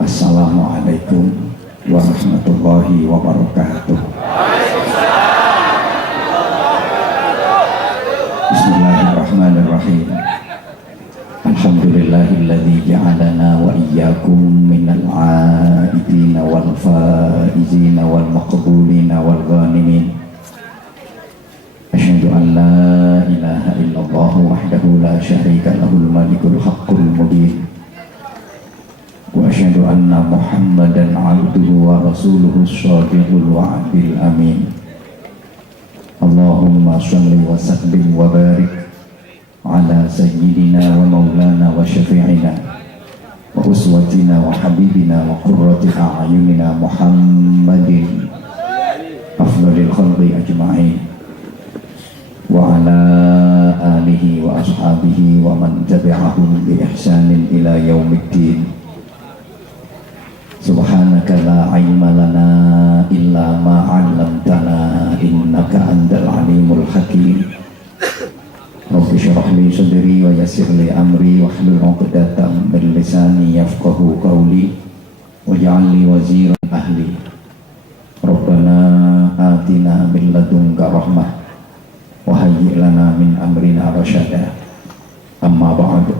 Assalamualaikum warahmatullahi wabarakatuh. Bismillahirrahmanirrahim. Alhamdulillahilladzi ja'alana wa iyyakum minal 'aidina wal faizina wal maqbulina wal ghanimin. Asyhadu an la ilaha illallah wahdahu la syarika lahul malikul haqqul mubin. Wa asyhadu anna Muhammadan 'abduhu wa rasuluhu shadiqul wa'dil amin. Allahumma shalli wa sallim wa barik ala sayyidina wa maulana wa syafi'ina wa uswatina wa habibina wa qurrati a'yunina Muhammadin afdhalil khalqi ajma'in wa ala alihi wa ashabihi wa man tabi'ahum bi ihsanin ila yaumiddin. Subhanaka la ilma lana illa ma 'allamtana innaka antal alimul hakim. Rabbi shrah li sadri wa yassir li amri wahlul 'uqdatam min lisani yafqahu qawli waj'al li waziran ahli. Rabbana atina min ladunka rahmah wa hayyi' lana min amrina rasyada. Amma ba'du.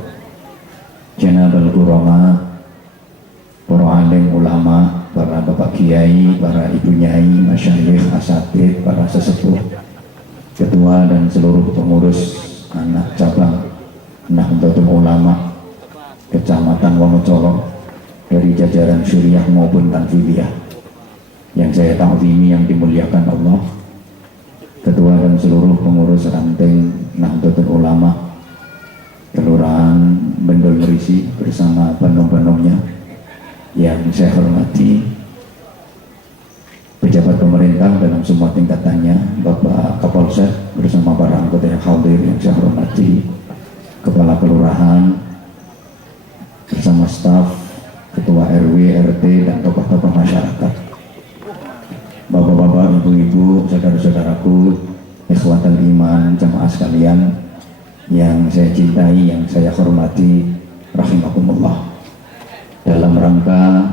Janabal ulama, para alim ulama, para bapak kiai, para ibu nyai, masyayikh, asatidz, para sesepuh, ketua dan seluruh pengurus anak cabang Nahdlatul Ulama Kecamatan Wonocolo dari jajaran Syuriah maupun Tanfidiyah yang saya ta'zimi, yang dimuliakan Allah, ketua dan seluruh pengurus ranting Nahdlatul Ulama Kelurahan Bendol Merisi bersama bandung-bandungnya yang saya hormati, pejabat pemerintah dalam semua tingkatannya, Bapak Kapolsek bersama para anggota yang hadir yang saya hormati, Kepala Kelurahan bersama staf, Ketua RW, RT dan tokoh-tokoh masyarakat, Bapak-bapak, ibu-ibu, saudara-saudaraku, ikhwatal iman, jamaah sekalian yang saya cintai, yang saya hormati, rahimakumullah. Dalam rangka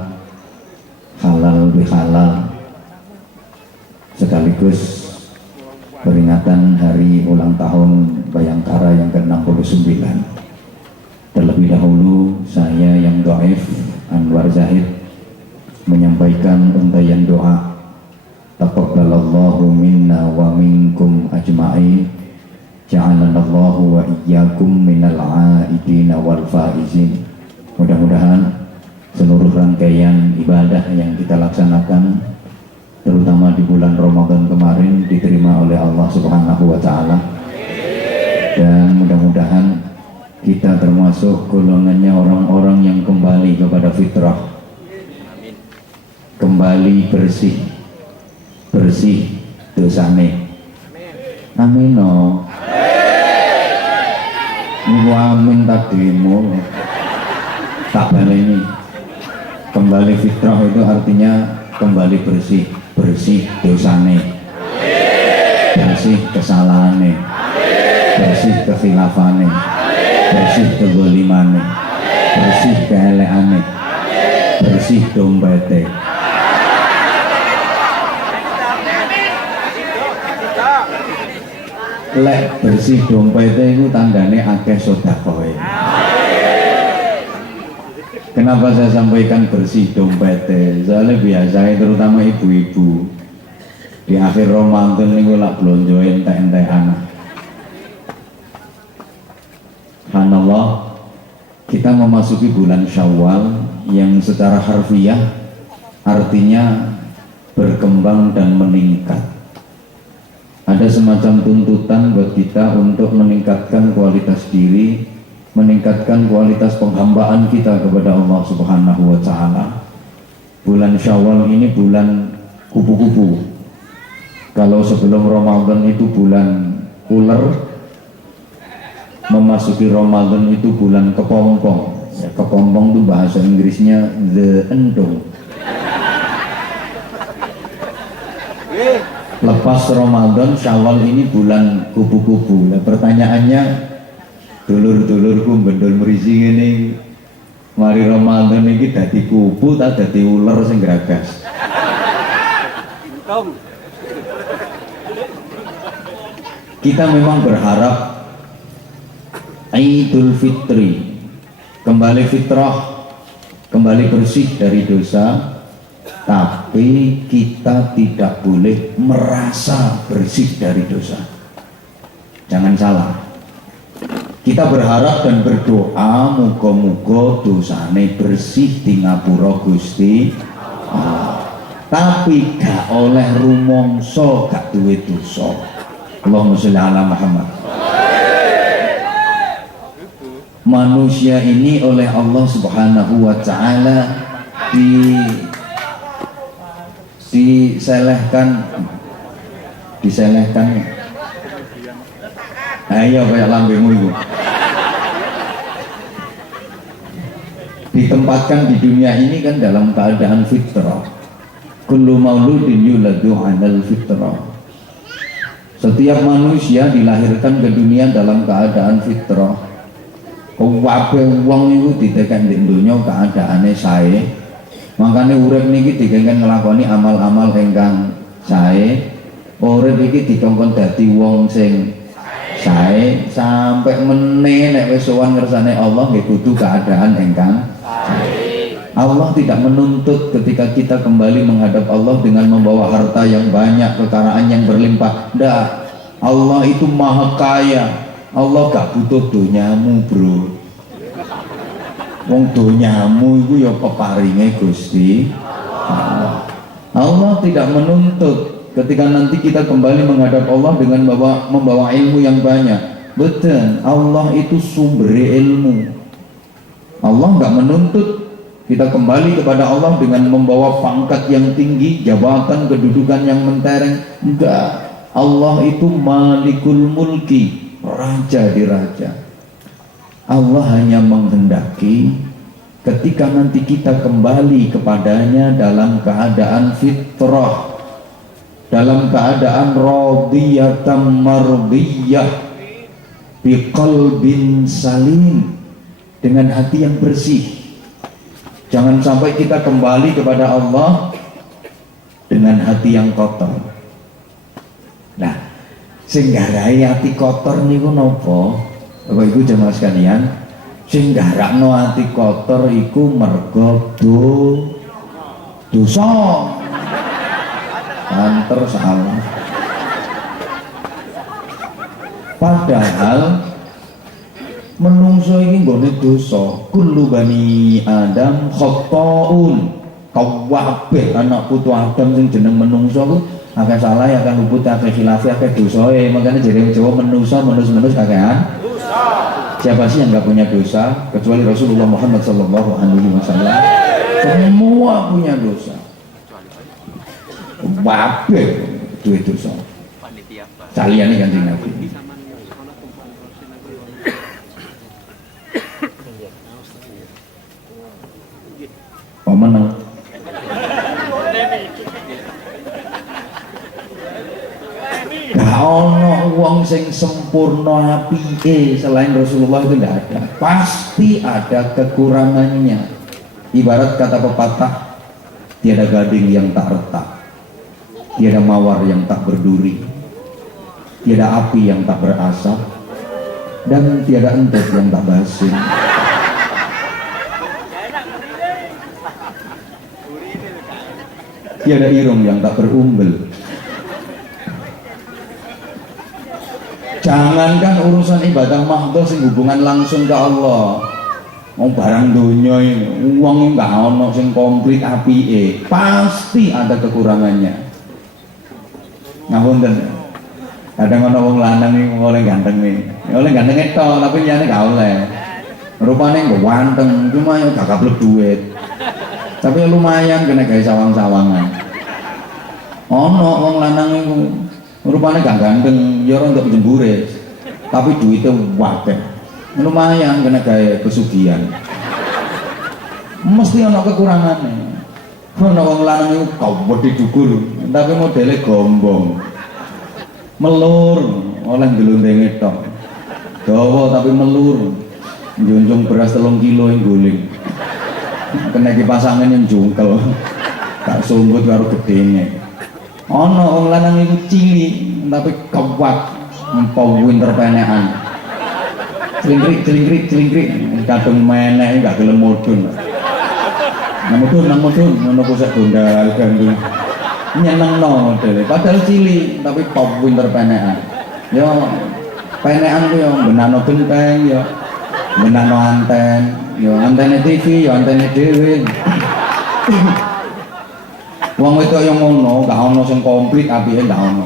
halal bihalal sekaligus peringatan hari ulang tahun Bayangkara yang ke-69, terlebih dahulu saya yang dhaif, Anwar Zahid, menyampaikan untayan doa taqabbalallahu minna wa minkum ajma'in, ja'alanallahu wa iyyakum minal 'aidina wal faizin. Mudah-mudahan seluruh rangkaian ibadah yang kita laksanakan terutama di bulan Ramadan kemarin diterima oleh Allah Subhanahu wa taala, dan mudah-mudahan kita termasuk golongannya orang-orang yang kembali kepada fitrah, kembali bersih dosane. Amin. Amin tadimu tak baleni. Kembali fitrah itu artinya kembali bersih dosane, bersih kesalahane, bersih kekhilafane, bersih kezolimane, bersih keeleane, bersih dompete. Lek bersih dompete itu tandane akeh sedekah. Kenapa saya sampaikan bersih dompet? Soalnya biasanya terutama ibu-ibu di akhir Ramadan ini lak blonjo entek-entekan. Subhanallah, kita memasuki bulan Syawal yang secara harfiah artinya berkembang dan meningkat. Ada semacam tuntutan buat kita untuk meningkatkan kualitas diri, meningkatkan kualitas penghambaan kita kepada Allah Subhanahu wa taala. Bulan Syawal ini bulan kupu-kupu. Kalau sebelum Ramadan itu bulan ular, memasuki Ramadan itu bulan kepompong. Ya, kepompong itu bahasa Inggrisnya the endong. Lepas Ramadan, Syawal ini bulan kupu-kupu. Nah, pertanyaannya, dulur-dulurku Bendol Merisi ini Mari Ramadan ini dadi kupu tak dadi ular sing geragas. Kita memang berharap Idul Fitri kembali fitrah, kembali bersih dari dosa, tapi kita tidak boleh merasa bersih dari dosa. Jangan salah. Kita berharap dan berdoa muga-muga dosane bersih di ngapura Gusti Allah. Tapi gak oleh rumangsa gak duwe dosa. Allahumma sholli ala Muhammad. Manusia ini oleh Allah Subhanahu wa taala diselehkan. Ayo kayak lambemu itu. Ditempatkan di dunia ini kan dalam keadaan fitrah. Kullu mauludin yuladu 'alal fitrah. Setiap manusia dilahirkan ke dunia dalam keadaan fitrah. Kabeh wong iku ditekan di dunya keadaane sae. Makane urip niki dikengken nglakoni amal-amal ingkang sae. Urip iki dikongkon dadi wong sing sae sampai meneh nek wis sowan ngersane Allah nggih kudu keadaan ingkang sae. Allah tidak menuntut ketika kita kembali menghadap Allah dengan membawa harta yang banyak, kekayaan yang berlimpah. Ndak. Allah itu maha kaya. Allah gak butuh donyamu, bro. Wong donyamu itu ya peparinge Gusti Allah. Allah tidak menuntut ketika nanti kita kembali menghadap Allah dengan membawa ilmu yang banyak. Betul, Allah itu sumber ilmu. Allah gak menuntut kita kembali kepada Allah dengan membawa pangkat yang tinggi, jabatan, kedudukan yang mentereng. Enggak. Allah itu Malikul Mulki, raja di raja. Allah hanya menghendaki ketika nanti kita kembali kepadanya dalam keadaan fitrah, dalam keadaan radiyatan mardiyah, biqalbin salim, dengan hati yang bersih. Jangan sampai kita kembali kepada Allah dengan hati yang kotor. Nah, sing garai hati kotor niku napa? Bapak Ibu jemaah sekalian, sing garakno hati kotor iku mergo dosa. Anter salah. Padahal menungso iki nggone dosa. Kullu bani Adam khata'un. Kabeh anak putu Adam sing jeneng menungso ku akeh salah ya kan luput akeh khilaf akeh dosae. Makanya jadi Jawa menungso menus kakean dosa. Siapa sih yang enggak punya dosa kecuali Rasulullah Muhammad sallallahu alaihi wasallam? Semua punya dosa. Kabeh duwe dosa. Saliyane Kanjeng Nabi. Pemenang. Gak ono wong sing sempurna apike selain Rasulullah itu tidak ada. Pasti ada kekurangannya. Ibarat kata pepatah, tiada gading yang tak retak, tiada mawar yang tak berduri, tiada api yang tak berasap, dan tiada entut yang tak basi. Tiada irung yang tak berumbel. Jangankan urusan ibadah mahdhah sing hubungan langsung ke Allah. Wong barang donya ini, wong enggak ono sing komplit apike, pasti ada kekurangannya. Ngapunten. Kadang ono wong lanang iki oleh ganteng nih. Oleh ganteng tok, tapi liyane gak oleh. Rupane nggo wanteng, cuma yo gak kaplek duit. Tapi lumayan kena gawe sawang-sawangan. Ono wong lanang iku rupane gak ganteng, ya ora untuk jembure. Tapi duitnya wakeh. Lumayan kena gawe pesugihan. Mesti ono kekurangane. Ono wong lanang iku kawedhi dhukur, tapi modele gombong. Melur, oleh gelondenge tok. Dawa tapi melur. Njunjung beras 3 kilo yang guling. kena dipasangin yang jungkel tak sumbut karo gedene. Ana wong lanang iku cilik tapi kuat empau winter penekan. Celingkrik kadung menek gak gelem mudhun. Nang mudhun ngono kok sak gondal gandul. Nyenengno modele padahal cilik tapi pop winter penekan. Yo penekan ku yo benano genteng yo benano anten, yo antene TV, yo antene dhewe. Wong wedok yang ngono, gak ono sing komplit apike gak ono.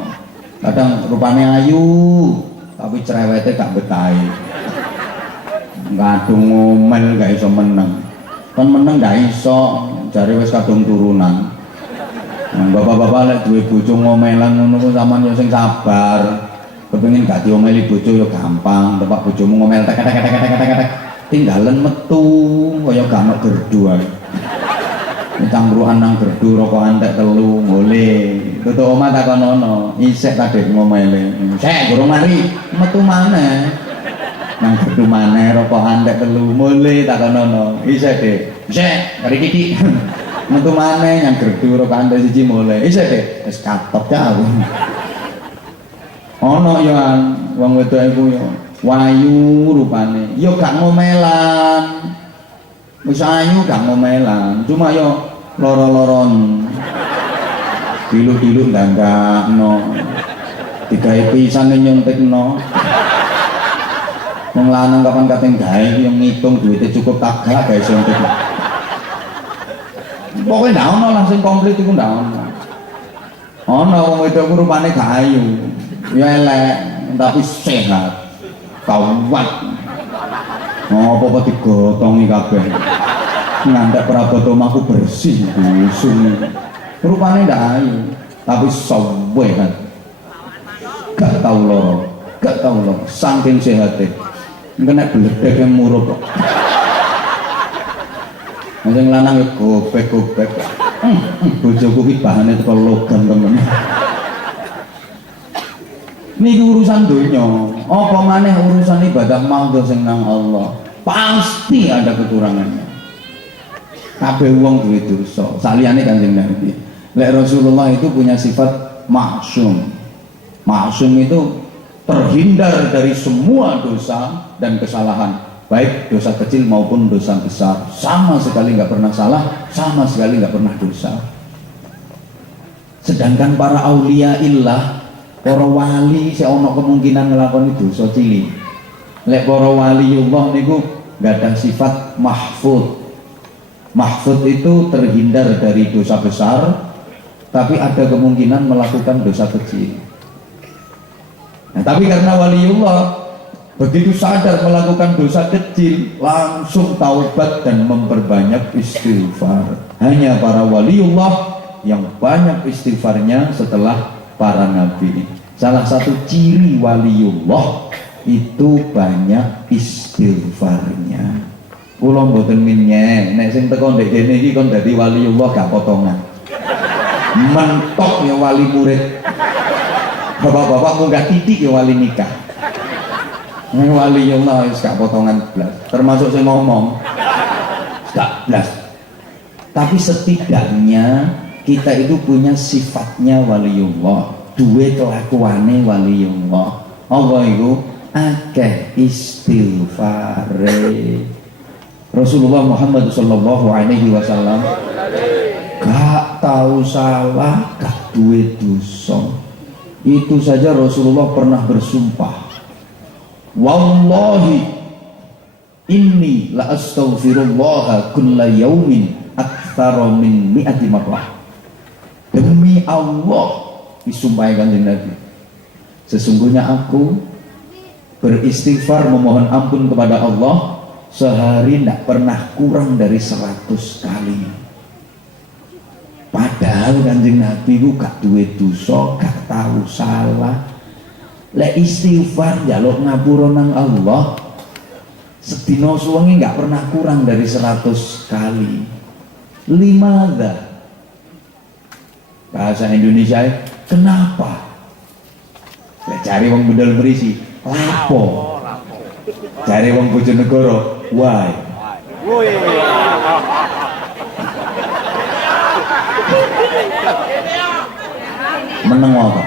Kadang rupane ayu, tapi cerewete gak betahi. Kadung ngomel gak iso meneng. Kan meneng gak iso, jare wis kadung turunan. Bapak-bapak lek duwe bojo ngomelan ngono ku sampean yo sing sabar. Kepengin gak diomeli bojo yo gampang, tepak bojomu ngomel tek tinggalan metu kaya gak ono gerdu ae. Cambrukan nang gerdu rokok antek telu boleh. Tutuk omah takonono, isek kadek ngomele. Sek durung mari, metu maneh. Nang gerdu maneh rokok antek telu boleh takonono. Isek Dik. Sek, mari iki. Metu maneh nang gerdu rokok antek siji boleh. Isek Dik, wis katok ya aku. Ono yo wong wedok iku yo wayu rupane. Yo gak ngomelan. Wis ayu gak ngomelan, cuma yo loro-loron. Dilu-dilu ndangakno. Digawe pisane nyuntikno. Wong lanang kapan kating gawe yo ngitung duwite cukup tak gak gawe suntik. Pokoke ndak ono langsung komplit iku ndak ono. Ono wong wedok ku rupane gak ayu. Yo elek tapi sehat. Kuat. Apa digotongi kabeh. Ngantek perabot omahku bersih busung. Rupane ndak ayu, tapi sawehan. Gak tau loro, saking sehate. Kena bledek murup kok. Sing lanang yo gobek-gobek. Bojoku ki bahane teko logam temen. Niki urusan donya, apa maneh urusan ibadah maudhu sing nang Allah. Pasti ada kekurangannya. Kabeh wong duwe dosa. Saliyane Kanjeng Nabi. Lek Rasulullah itu punya sifat maksum. Maksum itu terhindar dari semua dosa dan kesalahan, baik dosa kecil maupun dosa besar. Sama sekali nggak pernah salah, sama sekali nggak pernah dosa. Sedangkan para aulia illah, para wali seono kemungkinan ngelakoni dosa cilik. Lek para waliullah niku nggak ada sifat mahfud. Mahfud itu terhindar dari dosa besar, tapi ada kemungkinan melakukan dosa kecil. Nah, tapi karena waliullah begitu sadar melakukan dosa kecil, langsung taubat dan memperbanyak istighfar. Hanya para waliullah yang banyak istighfarnya setelah para nabi. Salah satu ciri waliullah itu banyak istighfarnya. Kula mboten minye, nek sing teko ndek kene iki kon dadi waliullah gak potongan. Mentok ya wali murid. Bapak-bapak munggah titik ya wali nikah. Nek waliullah wis gak potongan blas. Termasuk sing ngomong gak blas. Tapi setidaknya kita itu punya sifatnya waliullah, duwe kelakuane waliullah. Apa iku? Akeh istighfare. Rasulullah Muhammad sallallahu alaihi wasallam gak tahu salah, gak duwe dosa. Itu saja Rasulullah pernah bersumpah, wallahi inni la astaghfirullah kulla yaumin aktsara min mi'ati marrah. Demi Allah, disumpahkan Kanjeng Nabi, sesungguhnya aku beristighfar memohon ampun kepada Allah sehari tidak pernah kurang dari 100 kali. Padahal Kanjeng Nabi ku gak duwe dosa, gak tahu salah. Lek istighfar njaluk ngapura nang Allah sedina suwengi gak pernah kurang dari 100 kali. Limadha? Bahasa Indonesia, kenapa? Lek cari wong bedol berisi, lapo? Cari wong Bojonegoro, why? Meneng apa?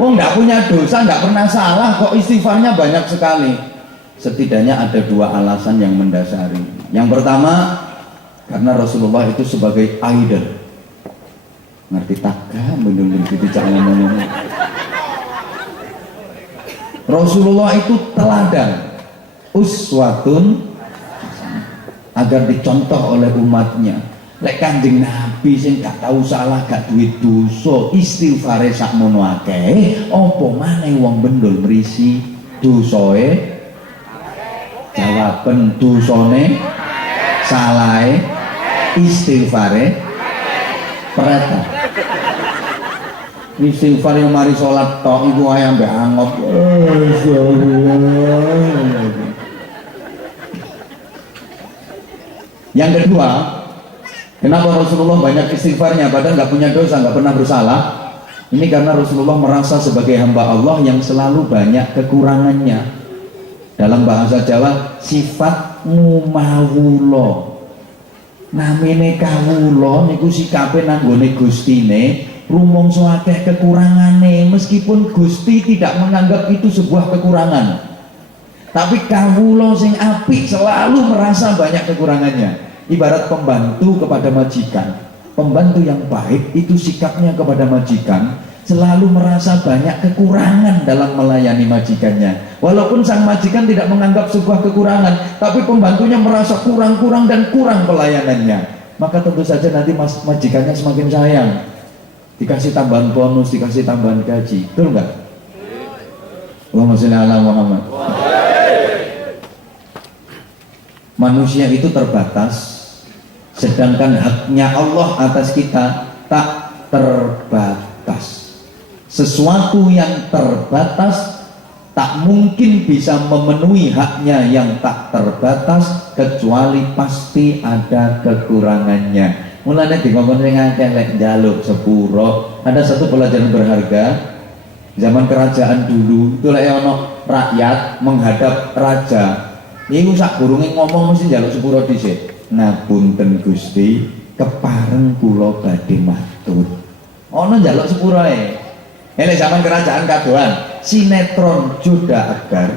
Oh, nggak punya dosa, nggak pernah salah, kok istighfarnya banyak sekali. Setidaknya ada dua alasan yang mendasari. Yang pertama, karena Rasulullah itu sebagai idol. Ngerti tak? Bener-bener itu jangan ngomong. Rasulullah itu teladan, uswatun, agar dicontoh oleh umatnya. Lek Kanjeng Nabi sing gak tahu salah, gak duit dosa, istighfare sakmono akeh, apa maneh wong bendol mrisi dosae, jawaben dosane, salahe, istighfare pereta. Istighfar yang mari sholat tok iku ae ambek angop. Yang kedua, kenapa Rasulullah banyak istighfarnya padahal nggak punya dosa, nggak pernah bersalah? Ini karena Rasulullah merasa sebagai hamba Allah yang selalu banyak kekurangannya. Dalam bahasa Jawa, sifat mumawulo. Namine kawulo niku sikape nanggone Gustine, rumangsa akeh kekurangane, meskipun Gusti tidak menganggap itu sebuah kekurangan. Tapi kawulo sing apik selalu merasa banyak kekurangannya. Ibarat pembantu kepada majikan. Pembantu yang baik itu sikapnya kepada majikan selalu merasa banyak kekurangan dalam melayani majikannya. Walaupun sang majikan tidak menganggap sebuah kekurangan, tapi pembantunya merasa kurang-kurang dan kurang pelayanannya. Maka tentu saja nanti majikannya semakin sayang. Dikasih tambahan bonus, dikasih tambahan gaji. Betul nggak? Allahumma sholli ala Muhammad. Manusia itu terbatas, sedangkan haknya Allah atas kita tak terbatas. Sesuatu yang terbatas tak mungkin bisa memenuhi haknya yang tak terbatas, kecuali pasti ada kekurangannya. Mulanya di ngomong sing akeh lek njaluk sepuro. Ada satu pelajaran berharga zaman kerajaan dulu, itu lek ono rakyat menghadap raja. Iku sak burunge ngomong mesti njaluk sepuro dhisik. Ngapunten Gusti, kepareng kula badhe matur. Ono njaluk sepuro ae. Lek zaman kerajaan kadoan, sinetron Joda Agar.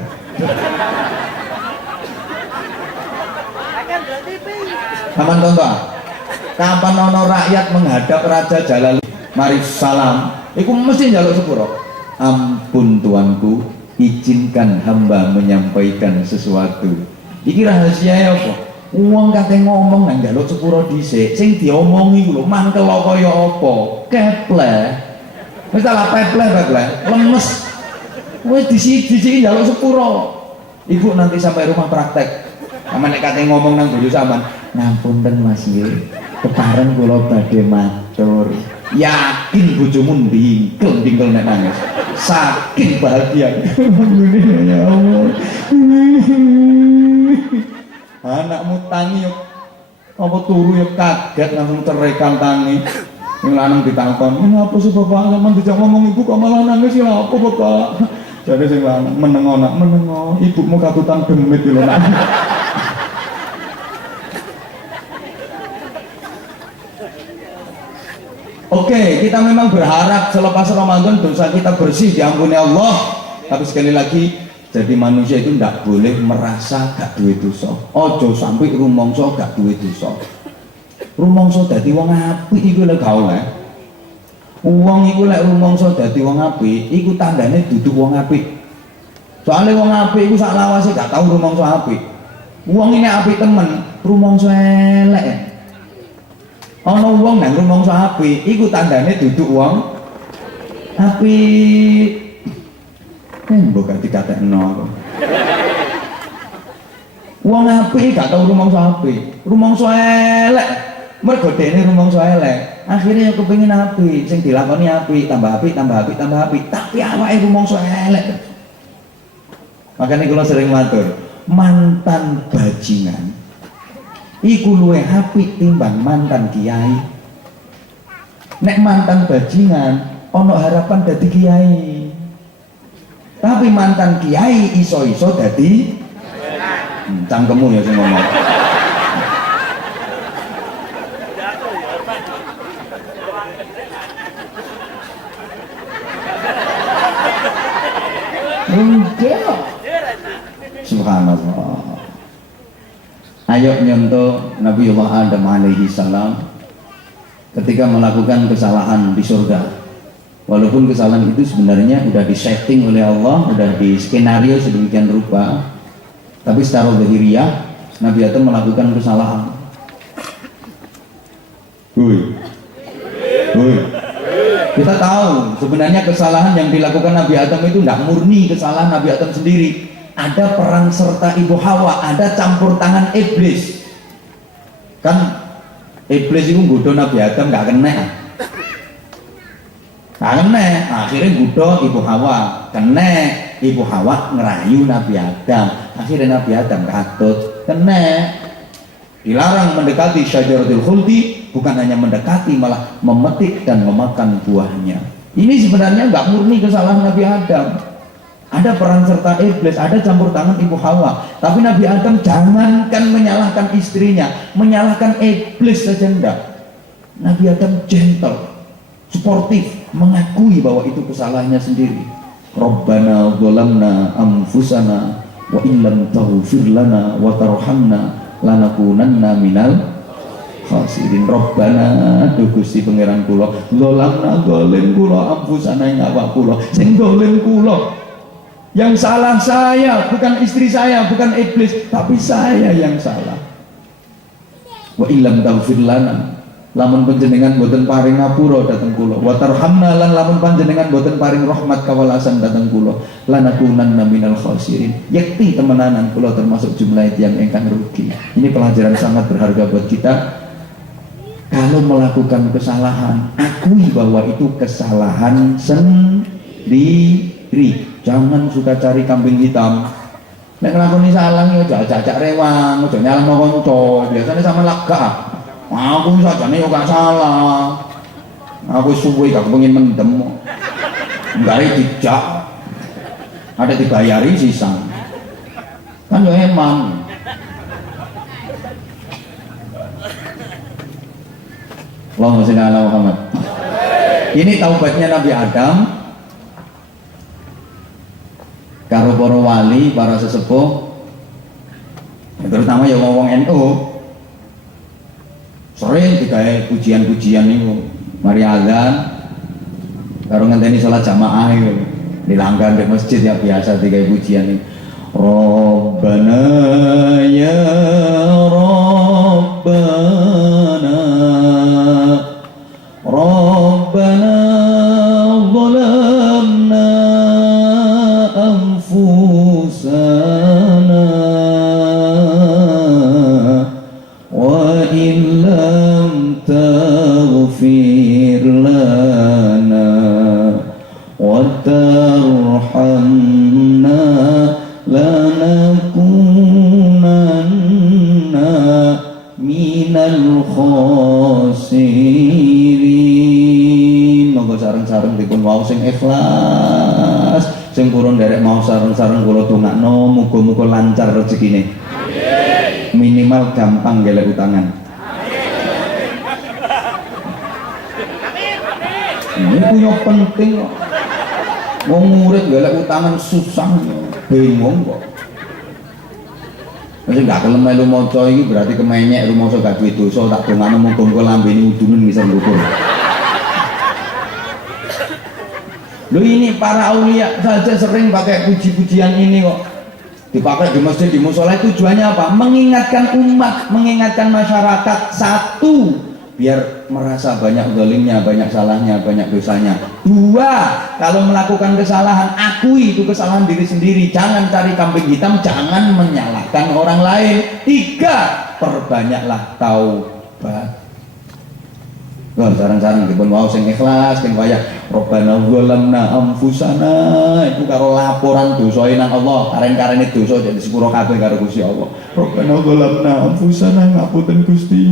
Aman tonton. Kapan ono rakyat menghadap Raja Jalal mari salam, iku mesti njaluk sepuro. Ampun tuanku, izinkan hamba menyampaikan sesuatu. Iki rahasia apa? Uang kate ngomong nang njaluk sepuro dhisik, sing diomongi iku lho mangkel kaya apa? Kepleh. Wis tak pepleh, lemes. Wis disi njaluk sepuro. Ibu nanti sampai rumah praktek. Sama nek kate ngomong nang bojo sampean, ngapunten Mas nggih. Kepareng kula badhe matur. Yakin bojomu ndingkel nek nangis. Saking bahagia. Ya Allah. Anakmu tangi yuk, apa turu yuk kaget langsung terekam tangi. Yang lanang ditakon, ini apa sih bapak? Sama dijak ngomong ibu kok malah nangis ya apa bapak? Jadi sing lanang menengo nak menengo, ibumu katutan demit lho nak. Oke, kita memang berharap selepas Ramadan dosa kita bersih diampuni Allah. Tapi sekali lagi, jadi manusia itu tidak boleh merasa gak duwe dosa. Ojo sampai rumangsa gak duwe dosa. Rumangsa dadi wong apik iku lek gak oleh. Wong iku lek rumangsa dadi wong apik, iku tandane duduk wong apik. Soale wong apik iku sak lawase gak tau rumangsa apik. Wong ini apik temen, rumangsa elek. Ana wong nang rumangsa apik, iku tandane duduk wong apik. Mbok gak dikatekno. Wong apik gak tau rumangsa apik, rumangsa elek. Mergo dene rumangsa elek, akhirnya kepengin apik, sing dilakoni apik, tambah apik, tambah apik, tambah apik, tapi awake rumangsa elek. Makanya kula sering matur, mantan bajingan iku luwih apik timbang mantan kiai. Nek mantan bajingan ono harapan dadi kiai. Tapi mantan kiai iso-iso dadi cangkemmu ya sing ngomong. Enggak. Subhanallah. Ayo nyontoh Nabiullah Adam alaihi salam ketika melakukan kesalahan di surga. Walaupun kesalahan itu sebenarnya sudah disetting oleh Allah, sudah di skenario sedemikian rupa, tapi secara zahiriyah Nabi Adam melakukan kesalahan. Kita tahu sebenarnya kesalahan yang dilakukan Nabi Adam itu tidak murni kesalahan Nabi Adam sendiri. Ada peran serta Ibu Hawa, ada campur tangan iblis. Kan iblis itu nggoda Nabi Adam nggak kena. Akhirnya gudo Ibu Hawa, kena Ibu Hawa ngerayu Nabi Adam, akhirnya Nabi Adam katut, kena. Dilarang mendekati syajaratul khuldi, bukan hanya mendekati, malah memetik dan memakan buahnya. Ini sebenarnya nggak murni kesalahan Nabi Adam. Ada peran serta iblis, ada campur tangan Ibu Hawa. Tapi Nabi Adam jangankan menyalahkan istrinya, menyalahkan iblis saja enggak. Nabi Adam gentle, sportif, mengakui bahwa itu kesalahannya sendiri. Rabbana zalamna anfusana wa illam taghfir lana wa tarhamna lanakunanna minal khasirin. Rabbana duh Gusti pangeran kula, zalamna zalim kula anfusana ing awak kula. Sing zalim kula. Yang salah saya, bukan istri saya, bukan iblis, tapi saya yang salah. Wa illam taghfir lana, lamun panjenengan boten paring ngapura dhateng kula, wa tarhamna lan lamun panjenengan boten paring rahmat kawelasan dhateng kula, lanakunanna minal khasirin. Yakti temenanan kula termasuk jumlah yang ingkang rugi. Ini pelajaran sangat berharga buat kita. Kalau melakukan kesalahan, akui bahwa itu kesalahan sendiri. Jangan suka cari kambing hitam. Nek nglakoni salah yo jajak rewang, aja nyalahno kanca. Biasane sama lega. Aku sajane yo gak salah. Aku suwe gak pengen mendem. Enggak dijak. Ada dibayari sisang. Kan yo emang. Allahumma shalli ala Muhammad. Ini taubatnya Nabi Adam karo para wali, para sesepuh, terutama yang ngomong NU sering digawe pujian-pujian itu mari azan karo ngenteni salat jamaah itu dilanggar di masjid yang biasa digawe pujian itu. Rabbana ya Rabbana Rabbana zalamna anfusana wa illam taghfir lana wa tarhamna lanakunanna minal khasirin. Monggo sareng-sareng dipun waos sing ikhlas, sing purun derek mau sareng-sareng kula dongakno muga-muga lancar rezekine. Amin. Minimal gampang golek utangan. Amin. Ini punya penting kok. Wong murid golek utangan susah, bingung kok. Wis gak kelem melu maca iki berarti kemenyek rumoso gak duwe dosa, tak dongakno muga-muga lambene udune bisa ngukur. Loh, ini para aulia saja sering pakai puji-pujian ini kok. Dipakai di masjid, di musola. Tujuannya apa? Mengingatkan umat, mengingatkan masyarakat. Satu, biar merasa banyak zalimnya, banyak salahnya, banyak dosanya. Dua, kalau melakukan kesalahan, akui itu kesalahan diri sendiri. Jangan cari kambing hitam, jangan menyalahkan orang lain. Tiga, perbanyaklah taubat. Wah, sarang-sarang dipun mau sing ikhlas, sing wayah Rabbana zalamna anfusana itu karo laporan dosa nang Allah, karen-karene dosa jadi sepuro kabeh karo Gusti Allah. Rabbana zalamna anfusana, ngapunten Gusti,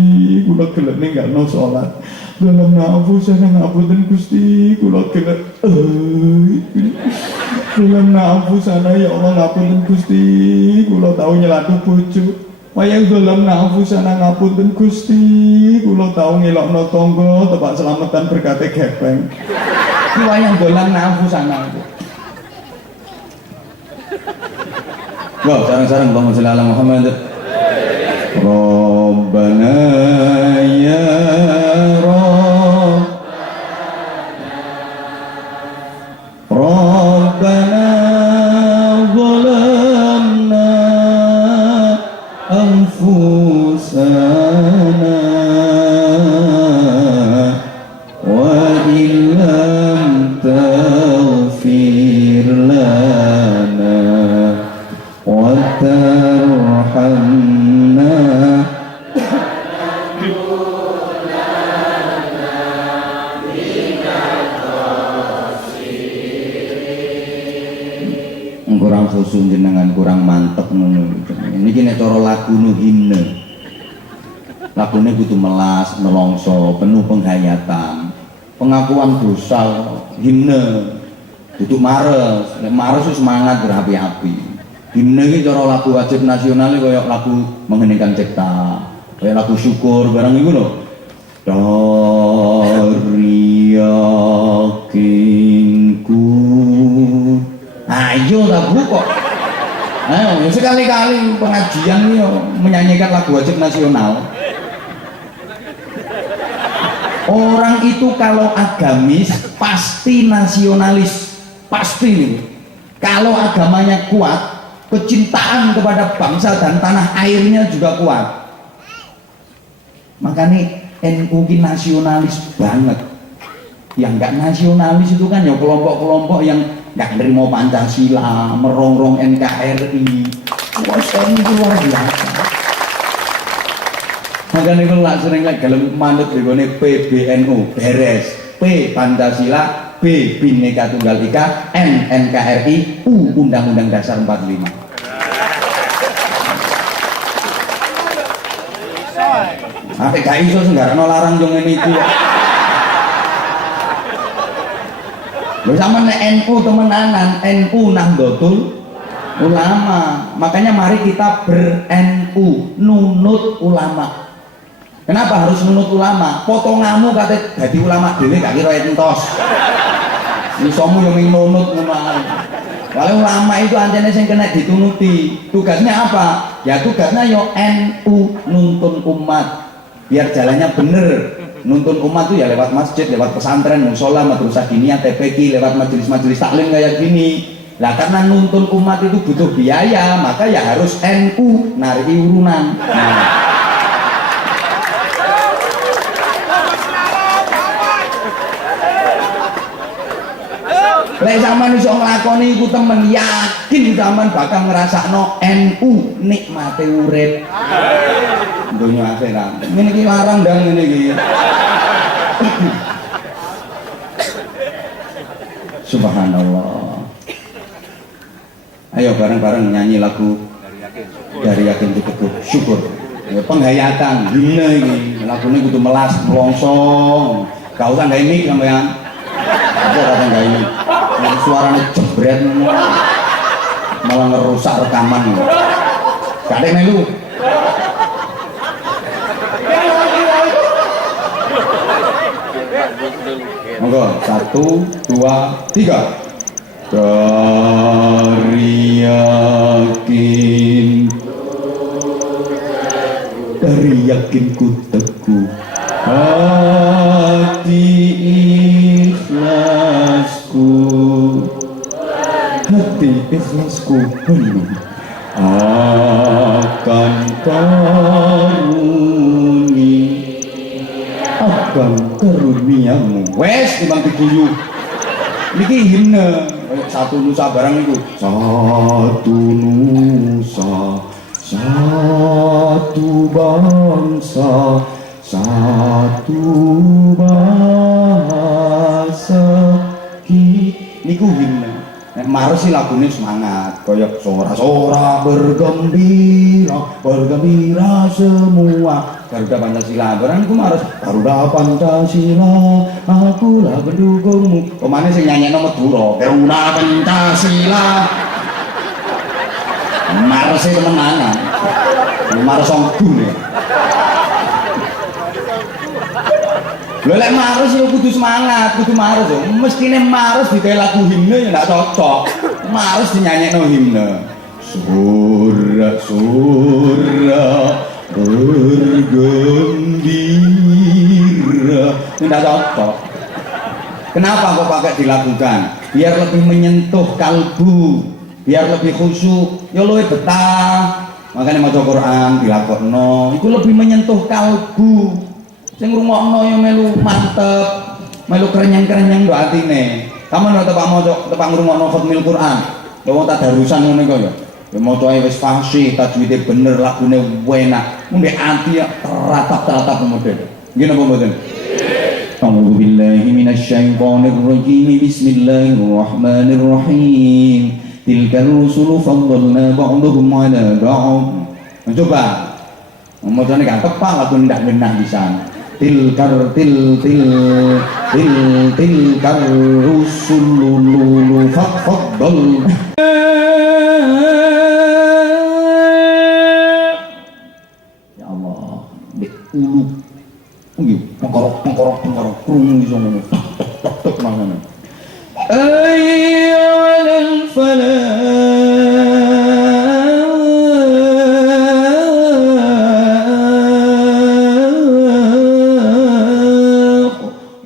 kula gelek ninggalno salat. Zalamna anfusana, ngapunten Gusti, kula gelek zalamna anfusana, ya Allah ngapunten Gusti, kula tau nyelatu bojo. Wayang zalamna anfusana, ngapunten Gusti, kula tau ngelokno tangga tepak selamatan berkate gepeng. Iki wayang zalamna anfusana. Wah, sarang-sarang Allahumma sholli ala Muhammad. Rabbana ya Rabb, Rabbana zalamna anfusana wa illam taghfir lana wa tarhamna kurang khusus jenengan kurang mantep ngono. Niki nek cara lagu nu himne. Lagune kudu melas, nelongso, penuh penghayatan. Pengakuan dosa himne. Duduk mares, nek mares wis semangat berapi-api. Himne iki cara lagu wajib nasional kaya lagu mengheningkan cipta, kaya lagu syukur barang iku lho. Dari yakinku. Ayo lagu kok. Ayo sekali-kali pengajian nih menyanyikan lagu wajib nasional. Orang itu kalau agamis pasti nasionalis, pasti nih. Kalau agamanya kuat, kecintaan kepada bangsa dan tanah airnya juga kuat. Makanya NU ini nasionalis banget. Yang nggak nasionalis itu kan ya kelompok-kelompok yang nggak nerima Pancasila, merongrong NKRI. Wah, ini luar biasa. Makanya kalau nggak sering lagi dalam manut begone PBNU beres, P Pancasila, B Bhinneka Tunggal Ika, N NKRI, U Undang-Undang Dasar 45. Apa gak iso senggarano larang jong ini itu. Lho sama NU temenanan, NU Nahdlatul Ulama. Makanya mari kita ber-NU, nunut ulama. Kenapa harus nunut ulama? Potonganmu kate dadi ulama dhewe gak kira entos. Isomu yo ming nunut ngono ae. Kalau ulama itu anjene sing kena ditunuti. Tugasnya apa? Ya tugasnya yo NU nuntun umat. Biar jalannya bener. Nuntun umat itu ya lewat masjid, lewat pesantren, musola, madrasah diniyah, TPQ, lewat majelis-majelis taklim kayak gini. Nah karena nuntun umat itu butuh biaya, maka ya harus NU nariki urunan. Nah. Lek sampean iso nglakoni iku temen, yakin sampean bakal ngrasakno NU nikmate urip. Dunia akhirat. Ngene iki larang ndang ngene iki. Subhanallah. Ayo bareng-bareng nyanyi lagu dari yakin cukup syukur. Ya, penghayatan himne iki. Lagune kudu melas, melongsong. Gak usah gawe mic sampean. Apa kata gawe mic. Suaranya jebret malah ngerusak rekaman. Gak ada melu. Monggo 1, 2, 3. Dari yakinku teguh hati ikhlasku penuh akan karuniamu. Wes timbang diguyu niki himne satu nusa barang niku. Satu nusa, satu bangsa, satu bahasa niku himne. Nek marah sih lagunya semangat, kayak sora-sora bergembira semua. Garuda Pancasila, barang itu marah. Garuda Pancasila, akulah pendukungmu. Kemana sih nyanyi nama Madura? Garuda Pancasila. Marah sih temenan, marah songgun ya. Lho lek marus ya kudu semangat, kudu marus ya. Mestine marus digawe lagu himne ya ndak cocok. Marus dinyanyekno himne. Surah bergembira. Tidak cocok. Kenapa kok pakai dilakukan? Biar lebih menyentuh kalbu, biar lebih khusyuk. Ya luwih betah. Makanya maca Quran dilakokno, itu lebih menyentuh kalbu. Sing ngrungokno ya melu mantep, melu kerenyang-kerenyang do atine. Kamu nek tepak maca, tepak ngrungokno khatmil Quran. Ya wong tadarusan ngene kok ya. Ya macae wis fasih, tajwide bener, lagune enak. Mbek ati ya teratap-teratap model. Nggih napa mboten? A'udzu billahi minasyaitonir rajim. Bismillahirrahmanirrahim. Tilka rusulu faddalna ba'dhum 'ala ba'd. Coba. Macane gak tepak lagu ndak genah di sana. Tilkar rusulu faddal. Ya Allah, di ulu. Nggih, pengkorok krung iso ngono. Tok mangane. Ayyul falah.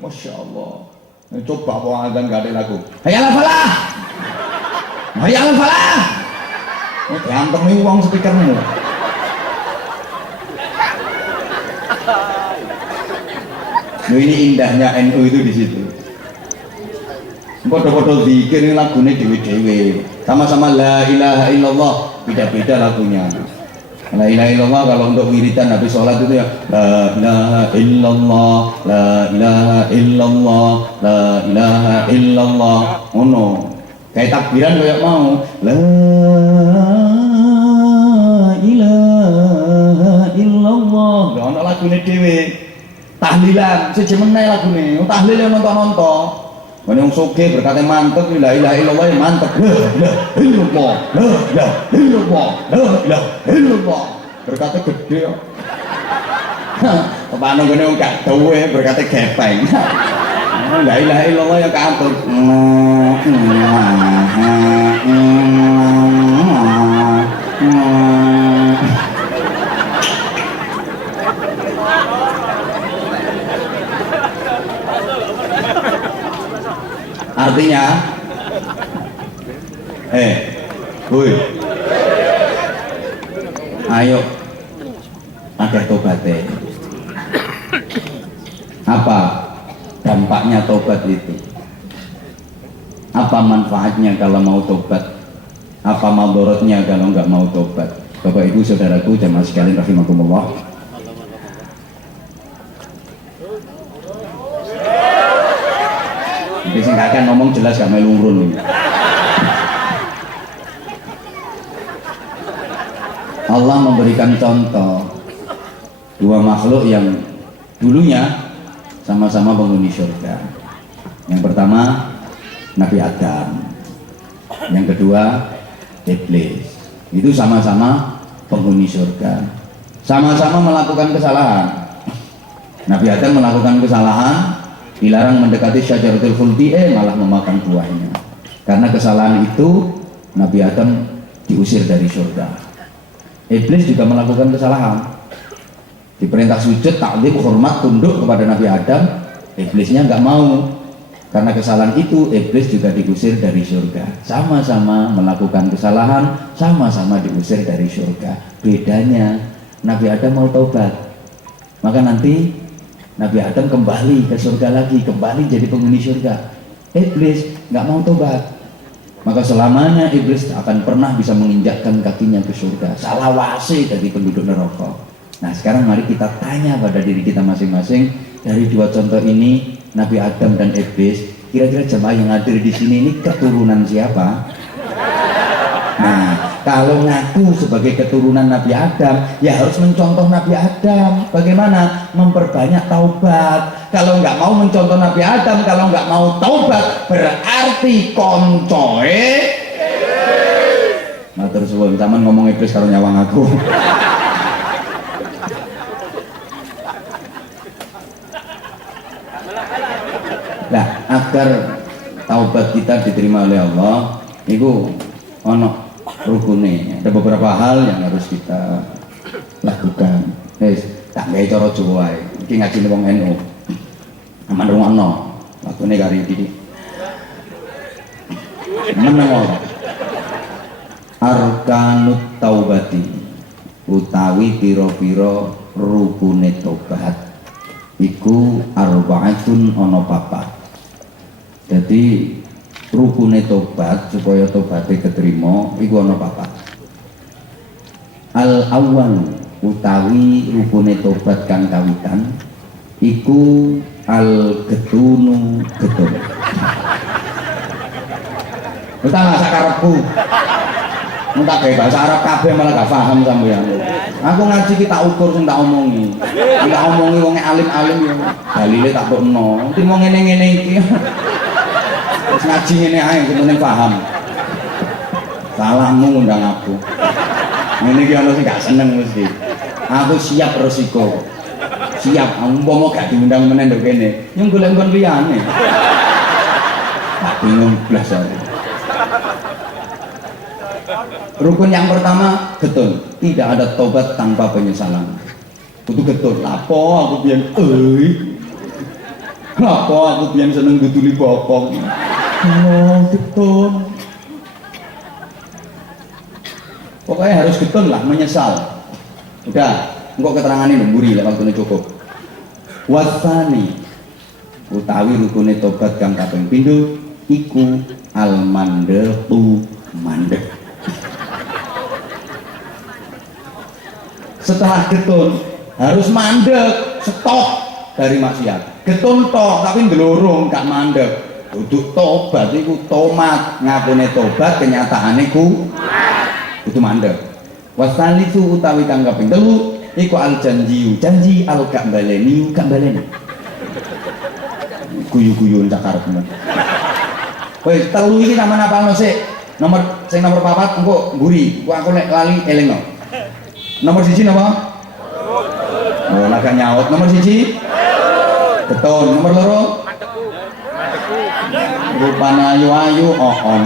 Masya Allah. Coba bawa adzan gak ada lagu. Hayal falah. Hayal falah. Gampang nih uang speakermu. Nah, ini indahnya NU itu di situ. Foto-foto zikir ini lagunya dewe-dewe, sama-sama la ilaha illallah, beda-beda lagunya. La ilaha illallah kalau untuk wiridan habis sholat itu ya la ilaha illallah, la ilaha illallah, la ilaha illallah. Oh no, kayak takbiran kayak mau la ilaha illallah. Gak ada lagunya dewe. Tahlilan, sejemenai lagunya. Tahlil yang nonton-nonton. Mana yang soge berkata mantep, la ilaha illallah yang mantep. La ilaha illallah, la ilaha illallah, la ilaha illallah. Berkata gede. Apa anu gini gak tahu ya berkata gepeng. La ilaha illallah yang keatur. Artinya, woi, ayo, ada tobatnya. Apa dampaknya tobat itu? Apa manfaatnya kalau mau tobat? Apa madorotnya kalau nggak mau tobat? Bapak Ibu Saudaraku jamaah sekalian rahimakumullah. Sing kakek ngomong jelas gak melurun. Allah memberikan contoh dua makhluk yang dulunya sama-sama penghuni surga. Yang pertama Nabi Adam, yang kedua Iblis. Itu sama-sama penghuni surga, sama-sama melakukan kesalahan. Nabi Adam melakukan kesalahan, dilarang mendekati syajaratul khuldi, malah memakan buahnya. Karena kesalahan itu Nabi Adam diusir dari surga. Iblis juga melakukan kesalahan, diperintah sujud, taklim, hormat, tunduk kepada Nabi Adam. Iblisnya nggak mau. Karena kesalahan itu Iblis juga diusir dari surga. Sama-sama melakukan kesalahan, sama-sama diusir dari surga. Bedanya Nabi Adam mau taubat, maka nanti Nabi Adam kembali ke surga lagi, kembali jadi penghuni surga. Iblis nggak mau tobat, maka selamanya Iblis akan pernah bisa menginjakkan kakinya ke surga. Salawase dari penduduk neraka. Nah sekarang mari kita tanya pada diri kita masing-masing, dari dua contoh ini, Nabi Adam dan Iblis, kira-kira jemaah yang hadir di sini ini keturunan siapa? Nah, kalau ngaku sebagai keturunan Nabi Adam, ya harus mencontoh Nabi Adam. Bagaimana? Memperbanyak taubat. Kalau nggak mau mencontoh Nabi Adam, kalau nggak mau taubat, berarti koncoe. Matur suwun, sampean ngomong Iblis kalau nyawang aku. Nah, agar taubat kita diterima oleh Allah, itu ono rukunnya. Ada beberapa hal yang harus kita lakukan. Tak gawe cara Jawa ae. Iki ngajine wong NU. Aman rungokno. Laktune kari iki. Meneng arkanut taubati utawi pira-pira rukune tobat iku arbaatun ana papat. Jadi rukune tobat supaya tobaté keterima iku ana papat. Al awal utawi rukune tobat kang kawitan iku al getunu getun. Entah nggak karepku. Entah kayak bahasa Arab kabeh malah gak paham sampeyan. Aku ngaji ki tak ukur sing tak omongi. Tak omongi wong alim-alim yo. Dalile tak pokno. Nanti mau ngene-ngene iki. Wis ngaji ngene ae penting paham. Salahmu ngundang aku. Ngene iki ana sing gak seneng mesti. Aku siap resiko. Siap, umpama gak diundang meneh nduk kene. Yang golek nggon liyane. Tak bingung blas aku. Rukun yang pertama getun, tidak ada tobat tanpa penyesalan. Kudu getun. Lapo aku biyen lapo aku biyen seneng duduli bokong. Oh, getun. Pokoknya harus getun lah, menyesal. Udah, engkau keterangannya mburi lah waktunya cukup. Wasani utawi rukune tobat kang kaping pindho iku al mandatu mandek. Setelah getun harus mandek, stop dari maksiat. Getun tok tapi ndelurung gak mandek. Duduk tobat iku tomat, ngapune tobat kenyataane ku kudu mandek. Wasalisu utawi kang kaping telu iku al janji al gak baleni gak baleni. Guyu-guyun tak karepmu. Wis telu iki sampean apalno sik. Nomor 4 engko mburi. Aku lek lali elingno. Nomor 1 napa? Oh, lagak nyaut. Nomor 1 getun. Nomor 2 rupane ayu-ayu on.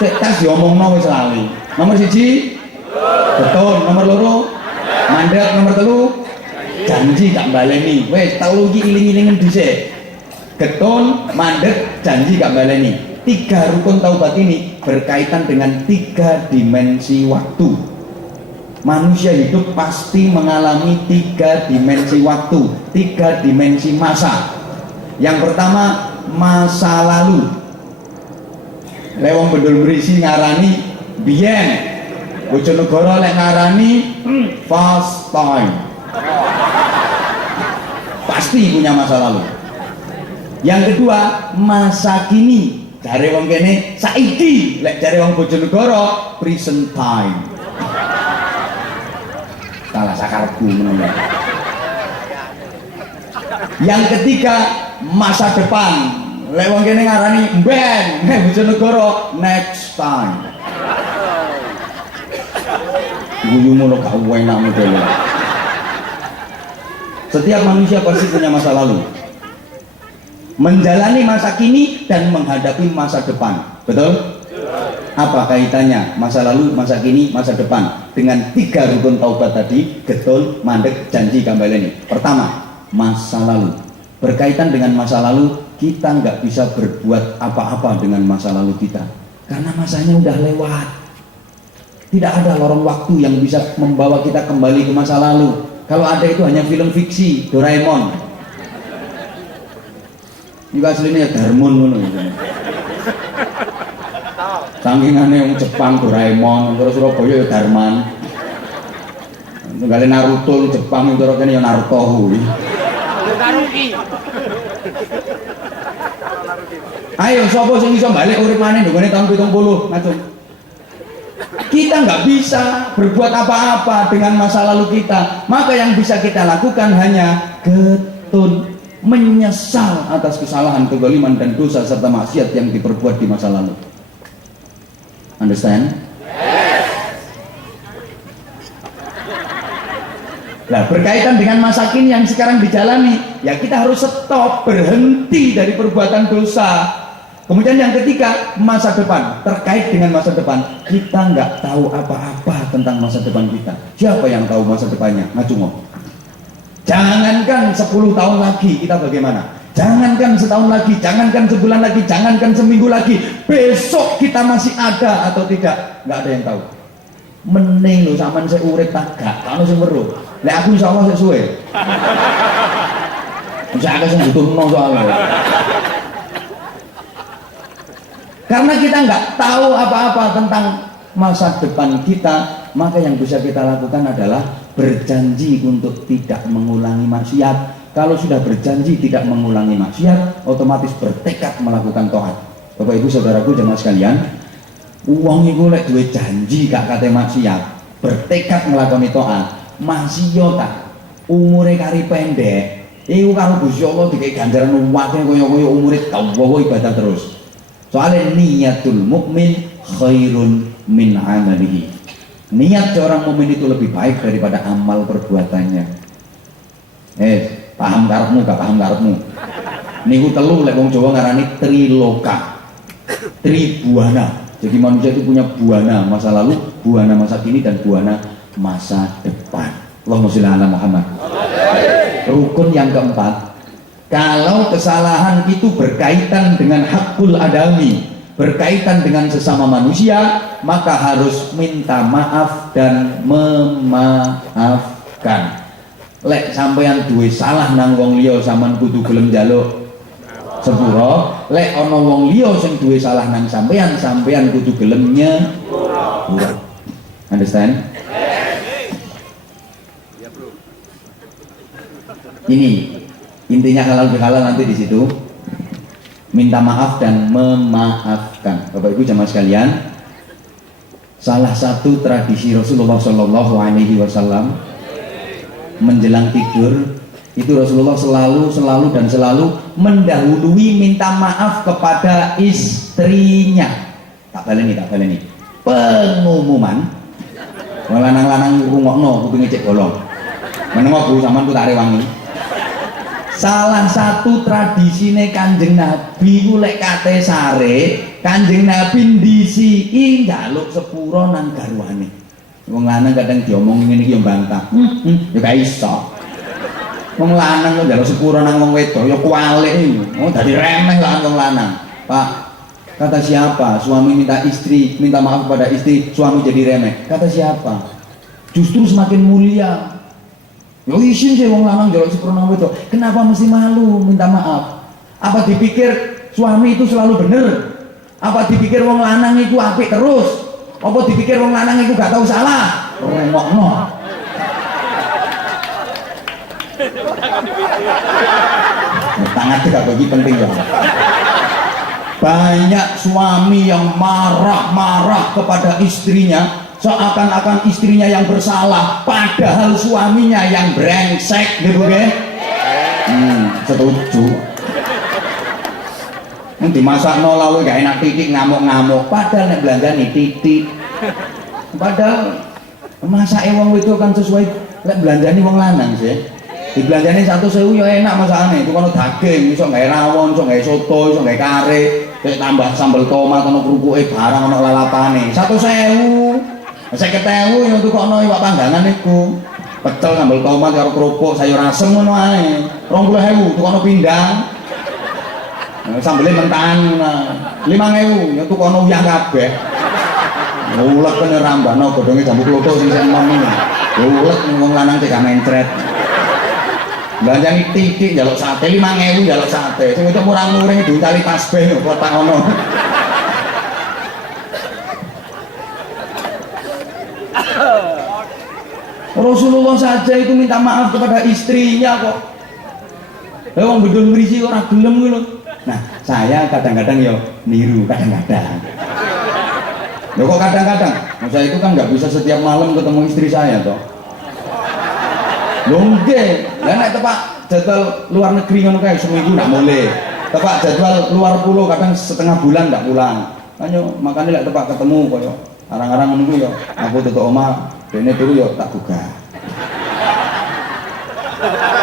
Sik tas diomongno wis lali. Nomor 1 getun. Nomor 2 mandek. Nomor 3 janji gak baleni. Wis telu iki iling-ilingen dhisik. Getun, mandek, janji gak baleni. 3 rukun taubat ini berkaitan dengan 3 dimensi waktu. Manusia hidup pasti mengalami 3 dimensi waktu, 3 dimensi masa. Yang pertama masa lalu. Lewong bedul berisi ngarani biyen. Bojonegoro lek ngarani fast time. Pasti punya masa lalu. Yang kedua masa kini. Jare wong kene saiki, lek jare wong Bojonegoro present time. Salah sakarepku meneh. Yang ketiga masa depan. Lek wong kene ngarani mben, nek Bojonegoro next time. Guyumu lo gak enak model. Setiap manusia pasti punya masa lalu. Menjalani masa kini dan menghadapi masa depan. Betul? Apa kaitannya masa lalu, masa kini, masa depan dengan 3 rukun taubat tadi? Getun, mandek, janji kambaleni. Pertama, masa lalu. Berkaitan dengan masa lalu, kita nggak bisa berbuat apa-apa dengan masa lalu kita karena masanya udah lewat. Tidak ada lorong waktu yang bisa membawa kita kembali ke masa lalu. Kalau ada itu hanya film fiksi, Doraemon. Ini aslinya Darmon ngono. Sangingane wong Jepang Doraemon, terus Surabaya ya Darman. Tunggale Naruto Jepang itu kene ya Naruto kuwi. Naruki. Ayo sapa sing iso balik urip maneh ndongone tahun 70 ngacung. Kita nggak bisa berbuat apa-apa dengan masa lalu kita. Maka yang bisa kita lakukan hanya getun, menyesal atas kesalahan, kezaliman dan dosa serta maksiat yang diperbuat di masa lalu. Understand? Nah, berkaitan dengan masa kini yang sekarang dijalani, ya kita harus stop, berhenti dari perbuatan dosa. Kemudian yang ketiga, masa depan. Terkait dengan masa depan, kita nggak tahu apa-apa tentang masa depan kita. Siapa yang tahu masa depannya? Ngacungok. Jangankan 10 tahun lagi kita bagaimana, jangankan setahun lagi, jangankan sebulan lagi, jangankan seminggu lagi, besok kita masih ada atau tidak, nggak ada yang tahu. Mending lo sampean saya urip tak gak kalau sing weruh. Lek aku insyaallah sesuai. Bisa ada yang butuh soalnya. Karena kita nggak tahu apa-apa tentang masa depan kita, maka yang bisa kita lakukan adalah berjanji untuk tidak mengulangi maksiat. Kalau sudah berjanji tidak mengulangi maksiat, otomatis bertekad melakukan taat. Bapak Ibu saudaraku jemaah sekalian, uang itu lek duwe janji gak kate maksiat, bertekad nglakoni taat, maksiat umure kari pendek, iku karo Gusti Allah dikek ganjaran uwake kaya-kaya umure dawa ibadah terus. Soalnya niatul mukmin khairun min amalihi. Niat seorang mukmin itu lebih baik daripada amal perbuatannya. Paham karepmu gak paham karepmu? Niku telu lek wong Jawa ngarani triloka. Tribuana. Jadi manusia itu punya buana masa lalu, buana masa kini, dan buana masa depan. Allahumma sholli ala Muhammad. Rukun yang keempat, kalau kesalahan itu berkaitan dengan hakul adami, berkaitan dengan sesama manusia, maka harus minta maaf dan memaafkan. Lek sampeyan duwe salah nang wong liya, sampean kudu gelem njaluk sepuro. Lek ana wong liya sing duwe salah nang sampeyan, sampeyan kudu gelem nyepuro. Understand? Ini intinya halal bihalal nanti di situ. Minta maaf dan memaafkan. Bapak Ibu jamaah sekalian, salah satu tradisi Rasulullah Shallallahu Alaihi Wasallam menjelang tidur itu Rasulullah selalu mendahului minta maaf kepada istrinya. Tak baleni pengumuman. Lanang-lanang rungokno kudu ngecek bolong. Menengok Bu sampean ku tak rewangi. Salah satu tradisine Kanjeng Nabi ku lek kate sare, Kanjeng Nabi ndisiki njaluk sepuro nang garwane. Wong lanang kadang diomong ngene iki yo bantah. Ya gak iso. Wong lanang kok njaluk sepuro nang wong wedok ya kualik iki. Oh dadi remeh lah wong lanang. Pak, kata siapa suami minta maaf kepada istri, suami jadi remeh? Kata siapa? Justru semakin mulia. Yo isin sih wong lanang njaluk sepuro nang wedok. Kenapa mesti malu minta maaf? Apa dipikir suami itu selalu bener? Apa dipikir wong lanang itu apik terus? Apa dipikir wong lanang itu gak tahu salah? Rungokno. Tangan juga bagi penting ya. Banyak suami yang marah-marah kepada istrinya, seakan-akan istrinya yang bersalah, padahal suaminya yang brengsek, gitu ke? Setuju. Nanti masak nolawe gak enak titik ngamuk-ngamuk, padahal nek belanjani titik. Padahal masak wong itu kan sesuai lek belanjani wong lanang sih. Di belanjani 1.000 ya enak masakane, itu kono daging, iso gawe rawon, iso gawe soto, iso gawe kare, tambah sambel tomat, ono krupuke barang, ono lalapane. 1.000. 50.000 yang tukokno iwak panggangan niku. Pecel sambel tomat karo kerupuk, sayur asem ngono ae. 20.000 tukokno pindang. Sambelé mentahan 5.000 ya tukokno uyah kabeh. Ulek kene rambano godhonge jambu klothok sing enom iki. Ulek wong lanang cek mencret. Belanjani titik njaluk sate 5.000 njaluk sate. Sing itu murang-muring diuntali tasbih kok kotak ngono. Rasulullah saja itu minta maaf kepada istrinya kok. Wong bedul ngrisi ora gelem ngono. Nah, saya kadang-kadang ya niru kadang-kadang. Loh kok kadang-kadang? Saya itu kan nggak bisa setiap malam ketemu istri saya toh. Loh nggih, lah nek tepak jadwal luar negeri ngono kae seminggu ndak boleh. Tepak jadwal luar pulau kadang setengah bulan ndak pulang. Ayo makanya lek tepak ketemu koyo arang-arang ngono ya aku tutuk omah, dene turu ya tak gugah.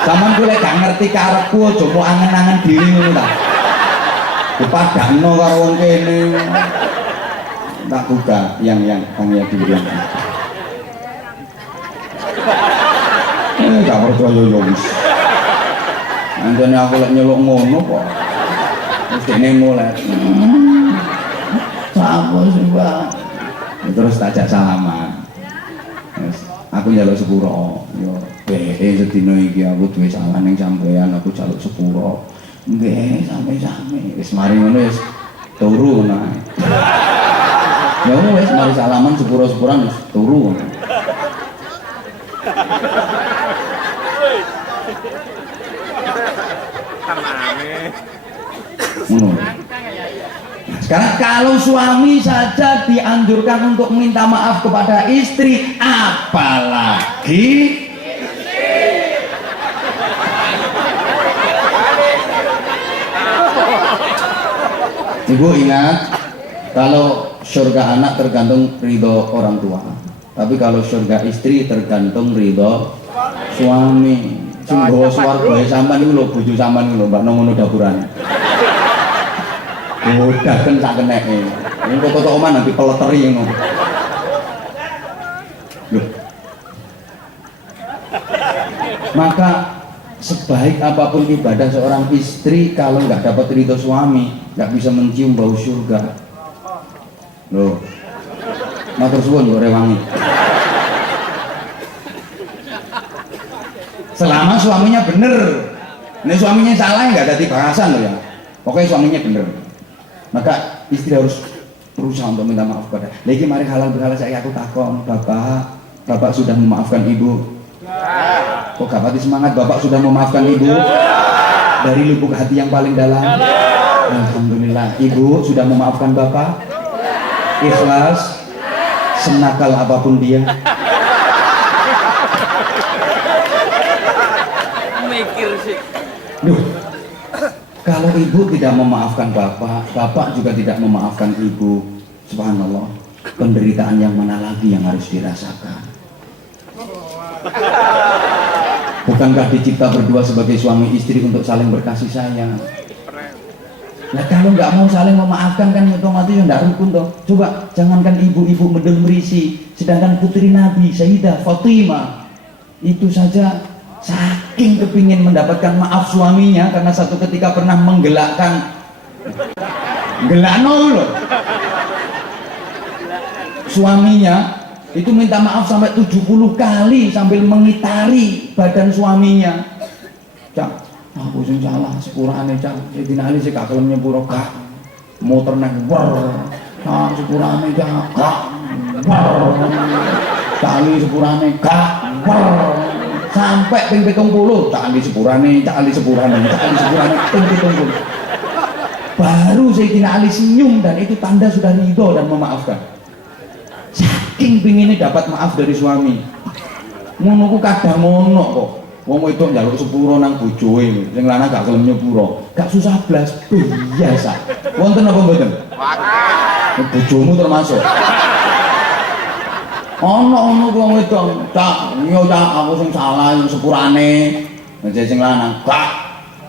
Sampeyan kuwi lek gak ngerti karepku aja mau angen-angen diri ngono ta. dipadakno karo wong kene. Tak buka yang Kang Yadi bilang. Gak percaya yo wis. Anjane aku lek nyeluk ngono kok. Wis dene mulai. Sapa sih, Bang? Terus tajak salaman. Aku njaluk sepuro. Yo, sedina iki aku duwe salah ning sampean, aku njaluk sepuro. Nggih, sami-sami. Wis mari ngono wis turu ngono ae. Ya wis mari salaman sepuro-sepuran wis turu ngono. Sekarang kalau suami saja dianjurkan untuk minta maaf kepada istri, apalagi Ibu ingat, kalau surga anak tergantung ridho orang tua, tapi kalau surga istri tergantung ridho suami. Sing gawa swarga sampean niku lho, bojo sampean niku lho, mbak nang ngono dapuran. Daken sak keneke. Engko kok omah nanti peleteri ngono. Loh. Maka sebaik apapun ibadah seorang istri, kalau nggak dapat ridho suami, nggak bisa mencium bau surga. Loh, matur suwun kok rewangi. Selama suaminya bener, ini suaminya salah nggak ada bahasan loh ya. Pokoknya suaminya bener, maka istri harus berusaha untuk minta maaf kepada. Lagi mari halal berhalal saya aku takon, bapak sudah memaafkan ibu. Kok gak pati semangat, bapak sudah memaafkan ibu dari lubuk hati yang paling dalam. Alhamdulillah, ibu sudah memaafkan bapak. Ikhlas, senakal apapun dia. Mikir sih. Duh, kalau ibu tidak memaafkan bapak, bapak juga tidak memaafkan ibu. Subhanallah, penderitaan yang mana lagi yang harus dirasakan? Bukankah dicipta berdua sebagai suami istri untuk saling berkasih sayang? Nah kalau nggak mau saling memaafkan kan otomatis nggak rukun toh. Coba jangankan ibu-ibu medul merisi, sedangkan putri Nabi Sayyidah Fatimah itu saja saking kepingin mendapatkan maaf suaminya karena satu ketika pernah menggelakkan loh suaminya, itu minta maaf sampai 70 kali sambil mengitari badan suaminya. Cak, aku sing salah sepurane Cak. Sayyidina Ali sik gak kelem nyepuro gak. Motor nang wer. Ah sepurane Cak. Gak. Kali sepurane gak. Sampai ping 70, Cak Ali sepurane, Cak Ali sepurane, Cak Ali sepurane ping 70. Baru Sayyidina Ali senyum dan itu tanda sudah ridho dan memaafkan. Saking pinginnya dapat maaf dari suami. Ngono ku kadang ngono kok. Wong wedok njaluk sepuro nang bojoe, sing lanang gak kelem nyepuro. Gak susah blas, biasa. Wonten apa mboten? Bojomu termasuk. Ono wong wedok, Cak, iya Cak, aku sing salah yang sepurane. Nek sing lanang, gak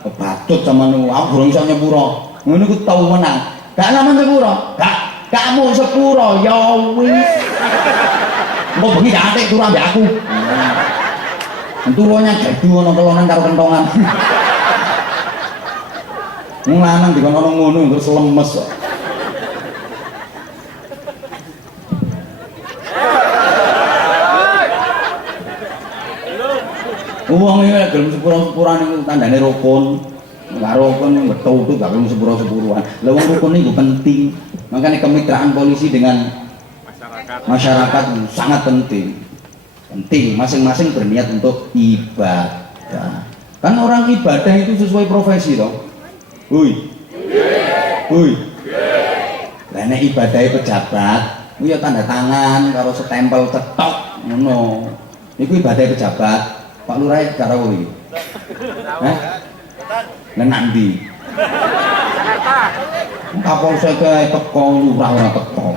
kebatut sampean aku durung iso nyepuro. Ngono ku tau menang. Gak sampean sepuro, gak. Kamu sepuro ya wis. Engko bengi gak atik turu ambek aku. Turunya gadu ana telonan karo kentongan. Wong lanang dikono ngono terus lemes kok. Wong iki gelem sepuro-sepuran iku tandane rukun. Lah rukun betul gak gelem sepuro-sepuruan. Lah wong rukun iku penting. Makanya kemitraan polisi dengan masyarakat sangat penting. Masing-masing berniat untuk ibadah. Kan orang ibadah itu sesuai profesi toh. Hui. Lah nek ibadahe pejabat, ku ya tanda tangan karo stempel cetok ngono. Niku ibadahe pejabat. Pak Lurah karo iki. Hah? Lah nak ndi? Kapolsek teko lurah ora teko.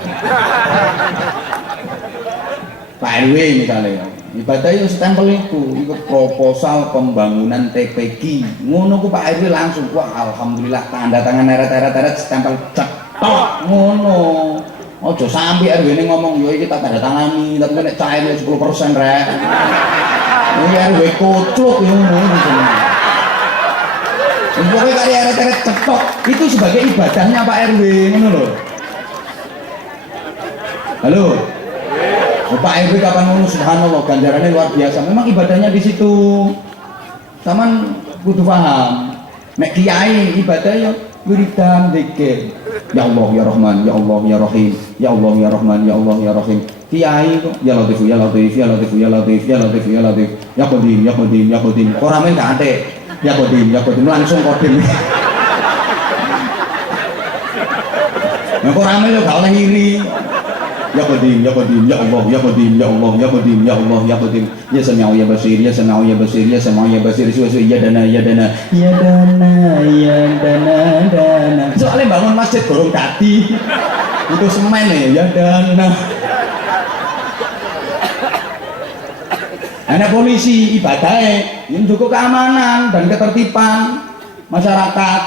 Pak RW misalnya ibadah yo stempel iku proposal pembangunan TPQ. Ngono ku Pak RW langsung, wah alhamdulillah tanda tangan eret stempel cetok ngono. Ojo sampai RW ini ngomong yo iki tak tanda tangani, tapi nek cair 10% rek. Ini RW kocok yo ngono. Pokoknya kali eret cetok itu sebagai ibadahnya Pak RW ngono lho. Halo. Pak RW kapan ngono subhanallah ganjarannya luar biasa. Memang ibadahnya di situ. Saman kudu paham. Nek kiai ibadah ya wiridan zikir. Ya Allah ya Rahman, ya Allah ya Rahim, ya Allah ya Rahman, ya Allah ya Rahim. Kiai kok ya Latif ya Latif ya Latif ya Latif ya Latif ya Latif. Ya Qadim ya Qadim ya Qadim. Kok rame gak ate. Ya Qadim ya Qadim langsung Qadim. Nah kok rame lo gak oleh iri. Ya Qadim, ya Qadim, ya Allah, ya Qadim, ya Allah, ya Qadim, ya Allah, ya Qadim. Ya Sami'u ya Basir, ya Sami'u ya Basir, ya Sami'u ya Basir. Suwe-suwe ya dana, ya dana. Ya dana, ya dana. Soalnya bangun masjid gorong dadi. Itu semen ya dana. Ada polisi ibadahnya yang cukup keamanan dan ketertiban masyarakat.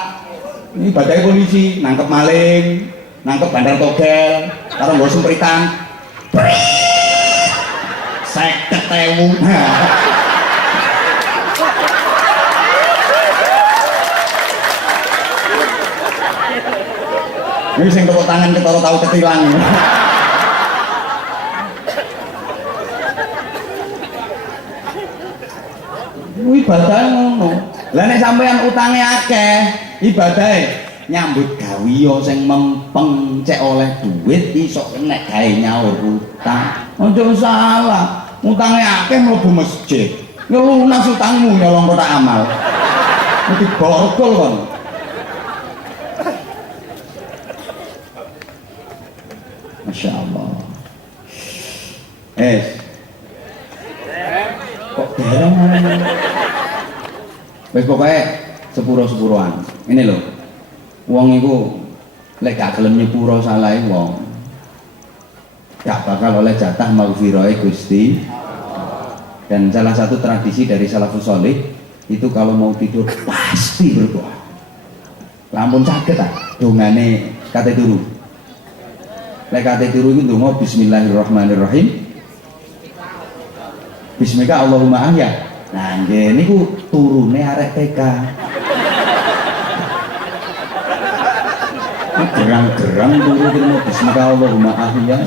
Ini ibadah polisi nangkep maling, nangkep bandar togel, karo nggo sempritan. 50.000. Ini sing tepuk tangan ketara tau ketilang. Ibadah ngono. Lah nek sampean utange akeh, ibadah nyambut gawe sing mempeng cek oleh duit iso nek gawe nyaur utang. Ojo salah, utange akeh mlebu masjid. Ngelunas utangmu nyolong kotak amal. Mesti borgol kon. Masya Allah. Kok dereng wis pokoke sepuro-sepuroan. Ini lho. Wong iku lek gak gelem nyepuro salahe wong gak bakal oleh jatah maghfirahe Gusti. Dan salah satu tradisi dari salafus sholih itu kalau mau tidur pasti berdoa. Lampun saged ta dongane kate turu. Lek kate turu iku ndonga bismillahirrahmanirrahim. Bismika Allahumma ahya. Nah, nggih niku turune arek TK. Gerang-gerang turu kene bismika Allahumma ahya.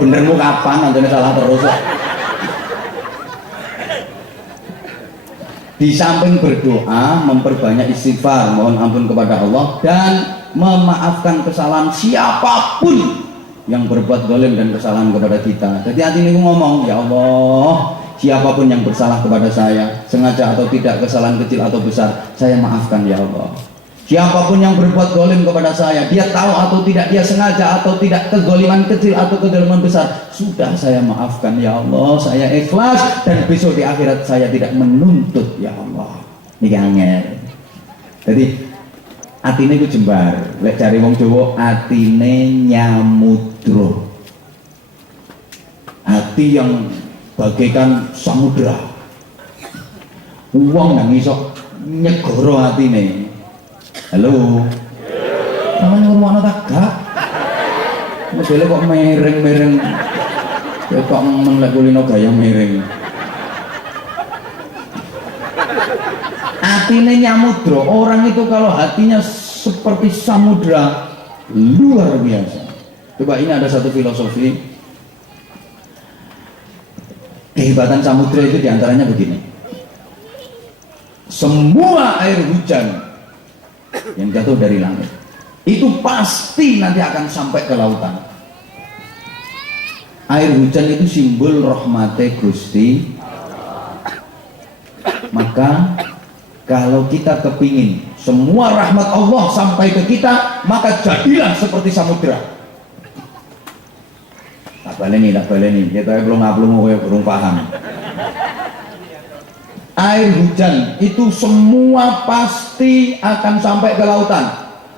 Benermu kapan nanti salah terus lah. Di samping berdoa, memperbanyak istighfar, mohon ampun kepada Allah dan memaafkan kesalahan siapapun yang berbuat zalim dan kesalahan kepada kita. Jadi hati ini ngomong, ya Allah, siapapun yang bersalah kepada saya, sengaja atau tidak, kesalahan kecil atau besar, saya maafkan ya Allah. Siapapun yang berbuat zalim kepada saya, dia tahu atau tidak, dia sengaja atau tidak, kezaliman kecil atau kezaliman besar, sudah saya maafkan ya Allah, saya ikhlas dan besok di akhirat saya tidak menuntut ya Allah. Ini angel. Jadi atine ku jembar, lek cari wong Jawa atine nyamudra. Hati yang bagaikan samudra. Wong nang iso nyegoro atine. Halo. Sampeyan ngurungokno ta gak? Modele kok mereng-mereng. Kok menlek kulino gaya mereng. Hatinya nyamudra, orang itu kalau hatinya seperti samudra luar biasa. Coba ini ada satu filosofi kehebatan samudra itu diantaranya begini. Semua air hujan yang jatuh dari langit itu pasti nanti akan sampai ke lautan. Air hujan itu simbol rahmate Gusti. Maka kalau kita kepingin semua rahmat Allah sampai ke kita, maka jadilah seperti samudra. Tak baleni, kita belum paham. Air hujan itu semua pasti akan sampai ke lautan.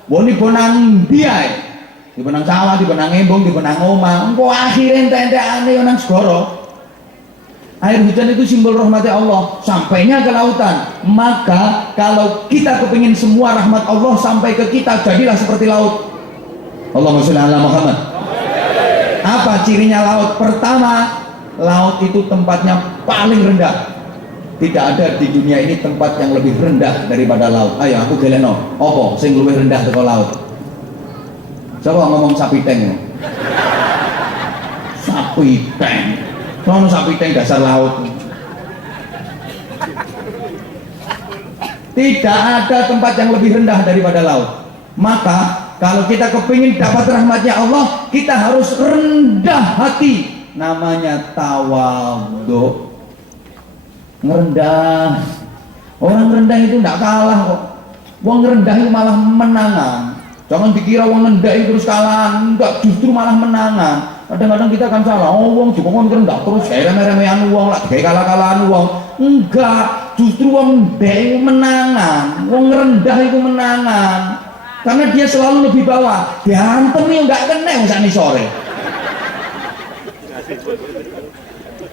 Boni bonang biai, dibenang sawah, dibenang embung, dibenang omah. Engko akhire ente-entekane yo nang segara. Air hujan itu simbol rahmatnya Allah, sampainya ke lautan. Maka kalau kita kepingin semua rahmat Allah sampai ke kita, jadilah seperti laut. Allahumma sholli ala Muhammad. Apa cirinya laut? Pertama, laut itu tempatnya paling rendah. Tidak ada di dunia ini tempat yang lebih rendah daripada laut. Ayo aku geleno, opo sing luwih rendah teko laut? Coba ngomong sapi teng. Sapi teng. Sono sapi teng dasar laut. Tidak ada tempat yang lebih rendah daripada laut. Maka kalau kita kepingin dapat rahmatnya Allah, kita harus rendah hati. Namanya tawadhu. Ngerendah. Orang rendah itu tidak kalah kok. Wong rendah itu malah menangan. Jangan dikira wong rendah itu terus kalah. Enggak, justru malah menangan. Kadang-kadang kita kan salah, oh wong dikongkon rendah terus remeh-remehan wong lah, kayak kalah-kalahan wong. Enggak, justru wong ndek menangan, wong rendah itu menangan. Karena dia selalu lebih bawah. Diantem yo enggak kena wong sak sore.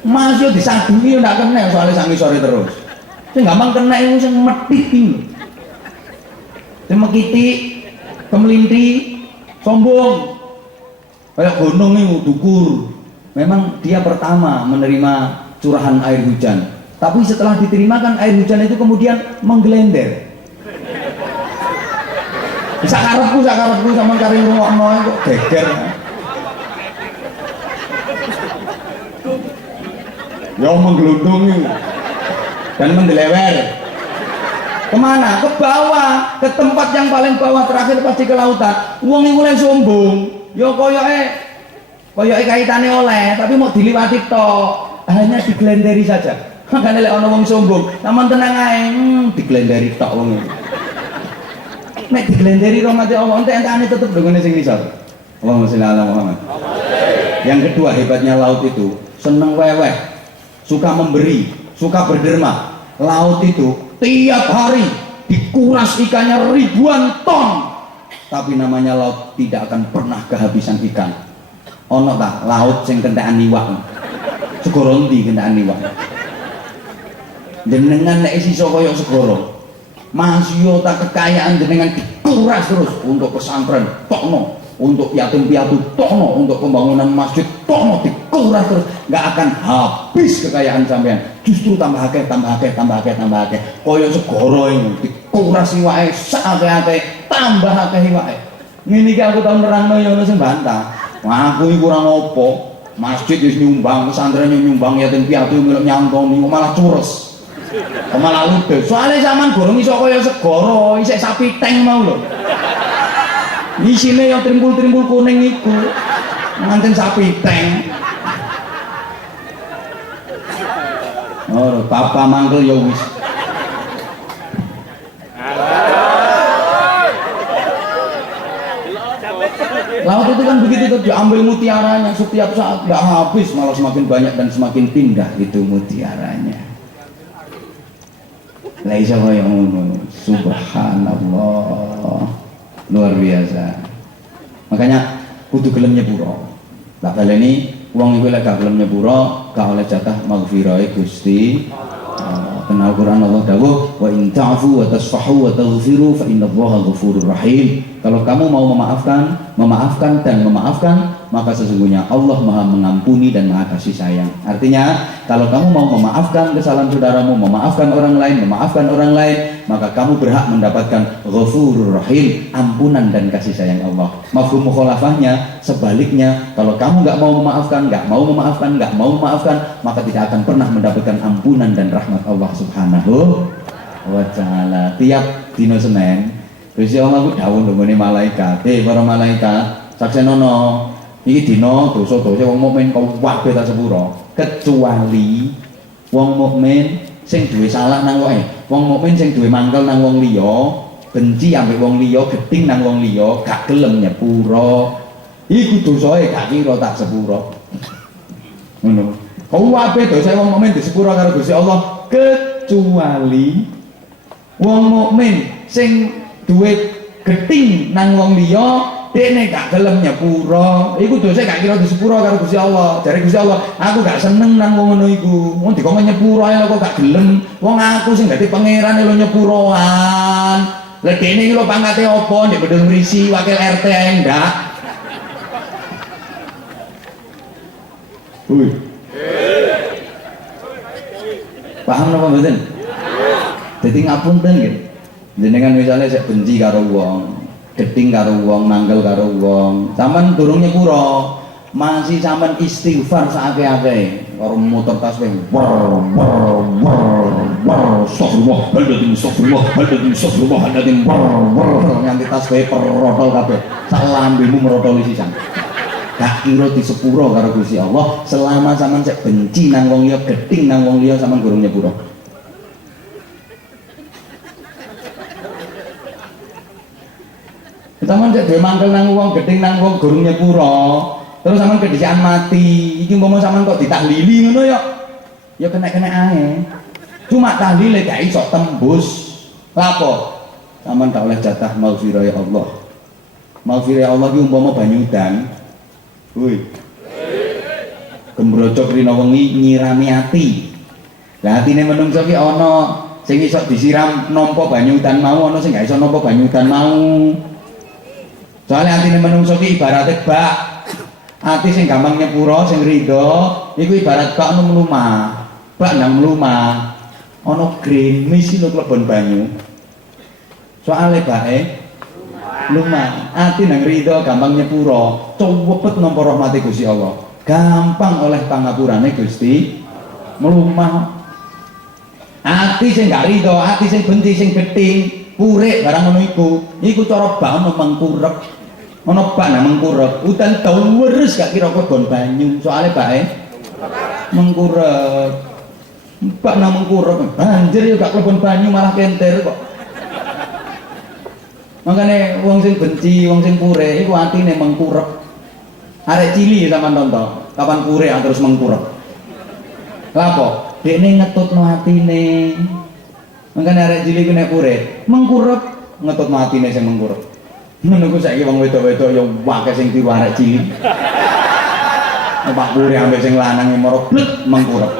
Mas yo disadungi yo enggak kena soalnya sak sore terus. Sing gampang kena iku sing metik iki. Sing mekiti, kemelinti, sombong. Kayak gunung itu dukur. Memang dia pertama menerima curahan air hujan. Tapi setelah diterima kan air hujan itu kemudian menggelender. Sakarepku sama kari rungokno kok geger. Ya menggelundung dan mendelewer. Kemana? Ke bawah, ke tempat yang paling bawah terakhir pasti ke lautan. Wong iku mulai sombong. Yo koyoke kaitane oleh, tapi mau diliwati tok, hanya diglenderi saja. Makanya lek ana wong sombong, sampean tenang ae, diglenderi tok wong. Nek diglenderi rahmati Allah, ente-entane tetep dongane sing ngisor. Allahumma sholli ala Muhammad. Yang kedua hebatnya laut itu, seneng weweh, suka memberi, suka berderma. Laut itu tiap hari dikuras ikannya ribuan ton. Tapi namanya laut tidak akan pernah kehabisan ikan. Ono tak laut sing kentekan iwak. Segoro ndi kentekan iwak. Jenengan nek sisa kaya segoro. Masih tak kekayaan jenengan dikuras terus untuk pesantren tokno, untuk yatim piatu tokno, untuk pembangunan masjid tokno dikuras terus. Enggak akan habis kekayaan sampean. Justru tambah akeh. Kaya segoro ini dikuras iwake sakake. Tambah akeh iwake. Ngene iki aku tau nerangno ya ono sing bantah. Wah, aku iki kurang apa? Masjid wis nyumbang, pesantren nyumbang, yatim piatu milih nyantoni, kok malah cures. Kok malah ludes. Soale zaman gorong iso kaya segara, isih sapi teng mau lho. Isine yang trimbul-trimbul kuning iku. Nganten sapi teng. Oh, papa mangkel ya wis. Laut itu kan begitu tuh, diambil mutiaranya setiap saat, nggak habis, malah semakin banyak dan semakin pindah itu mutiaranya. Laisa kaya ngono, subhanallah, luar biasa. Makanya kudu gelem nyepuro. Lah baleni wong iku lek gak gelem nyepuro, gak oleh jatah maghfirah Gusti. Kenal Quran Allah dawuh wa in ta'fu wa tasfahu wa taghfiru fa innallaha ghafurur rahim. Kalau kamu mau memaafkan dan memaafkan, maka sesungguhnya Allah Maha mengampuni dan Maha kasih sayang. Artinya, kalau kamu mau memaafkan kesalahan saudaramu, memaafkan orang lain, maka kamu berhak mendapatkan ghafurur rahim, ampunan dan kasih sayang Allah. Mafhum mukhalafahnya sebaliknya, kalau kamu nggak mau memaafkan, maka tidak akan pernah mendapatkan ampunan dan rahmat Allah Subhanahu wa ta'ala. Tiap dino Senin Gusti Allah ku dawuh nggone malaikat, para malaikat, saksenono iki dina dosa-dosa wong mukmin kabeh ta sepuro, kecuali wong mukmin sing duwe salah nang kowe. Wong mukmin sing duwe mangkel nang wong liya, benci ambek wong liya, geding nang wong liya, gak gelem nyepuro. Iku dosae gak kira tak sepuro. Ngono. Kabeh dosa wong mukmin disepuro karo Gusti Allah, kecuali wong mukmin sing duwe geding nang wong liya Dene gak gelem nyepuro, iku dose gak kira disepuro karo Gusti Allah. Jare Gusti Allah, aku gak seneng nang wong ngono iku. Wong dikon nyepuro ae kok gak gelem. Wong aku sing dadi pangeran lho nyepuroan. Lah dene iki lho pangkate apa? Ndek bedeng mrisi wakil RT ae ndak. Wih. Paham napa mboten? Dadi ngapunten nggih. Jenengan misalnya sik benci karo wong, geding karo wong, mangkel karo wong, sampean durung nyepuro, masih sampean istighfar sakake-akeh karo motor tasbih. Astagfirullah, nganti tasbih perotol kabeh. Sak lambemu merotoli sisan. Gak kira disepuro karo Gusti Allah selama sampean sik benci nang wong liya, geding nang wong liya sampean durung nyepuro. Sampeyan cek dhewe mangkel nang wong, gedeng nang wong gurung nyepuro. Terus sampeyan kedisian mati. Iki umpama sampeyan kok ditahlili ngono ya. Ya kena-kena ae. Cuma tahlile gak iso tembus. Lapo? Sampeyan tak oleh jatah maghfirah ya Allah. Maghfirah ya Allah iki umpama banyu udan. Woi. Gembrojok rina wengi nyirami ati. Lah atine menungso ki ana sing iso disiram nampa banyu udan mau, ana sing gak iso nampa banyu udan mau. Soalnya hati menungso ki ibaratnya bak, hati sing gampang nyepuro, sing rido, itu ibarat bak nu melumah, bak nang melumah, ono grimis itu kelebon banyu. Soalnya bak lumah, hati nang rido, gampang nyepuro, cowepet nampa rahmati Gusti Allah, gampang oleh pangapurane Gusti melumah. Hati sing gak rido, hati sing benci, sing geding, purek barang ngono iku cara bak ono mengkurep. Ono bak nang mengkurep, udan daweres gak kira kebon banyu, soalnya bake mengkurep. Bak nang mengkurep, banjir ya gak kebon banyu malah kenter kok. Makanya wong sing benci, wong sing pure, iku atine mengkurep. Arek cili sampean tonton, kapan pure terus mengkurep. Lapo? Dekne ngetutno atine. Makanya arek cili ku nek pure, mengkurep ngetutno atine sing mengkurep. Menunggu saiki wong wedok-wedok ya akeh sing tiru arek cilik. Pak pure ambek sing lanang moro blek mengkurep.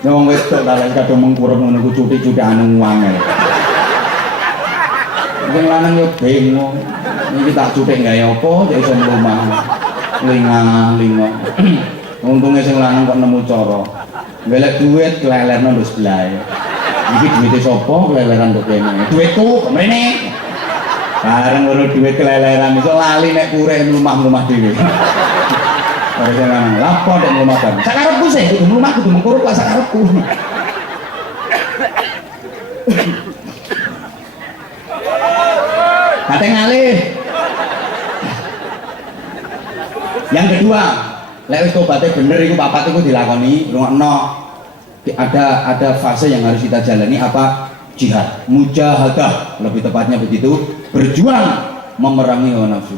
Ya wong wedok ta lek kadung mengkurep ngono ku cuti-cuti anu angel. Sing lanang yo bingung. Iki tak cutik gawe apa ya iso mlumah. Linga-linga. Untunge sing lanang kok nemu cara. Golek duit kelelerno ndus sebelah. Iki duwite sapa keleleran kok kene? Duitku kemene. Bareng ngono duit keleleran iso lali nek pure mlumah-mlumah dhewe. Ora jenengan lapo nek mlumah kan. Sakarepku sih kudu mlumah kudu mengkuruk lah sakarepku. Kate ngalih. Yang kedua, lek wis tobaté bener iku papat iku dilakoni, rungokno. Ada fase yang harus kita jalani apa? Jihad, mujahadah, lebih tepatnya begitu, berjuang memerangi hawa nafsu.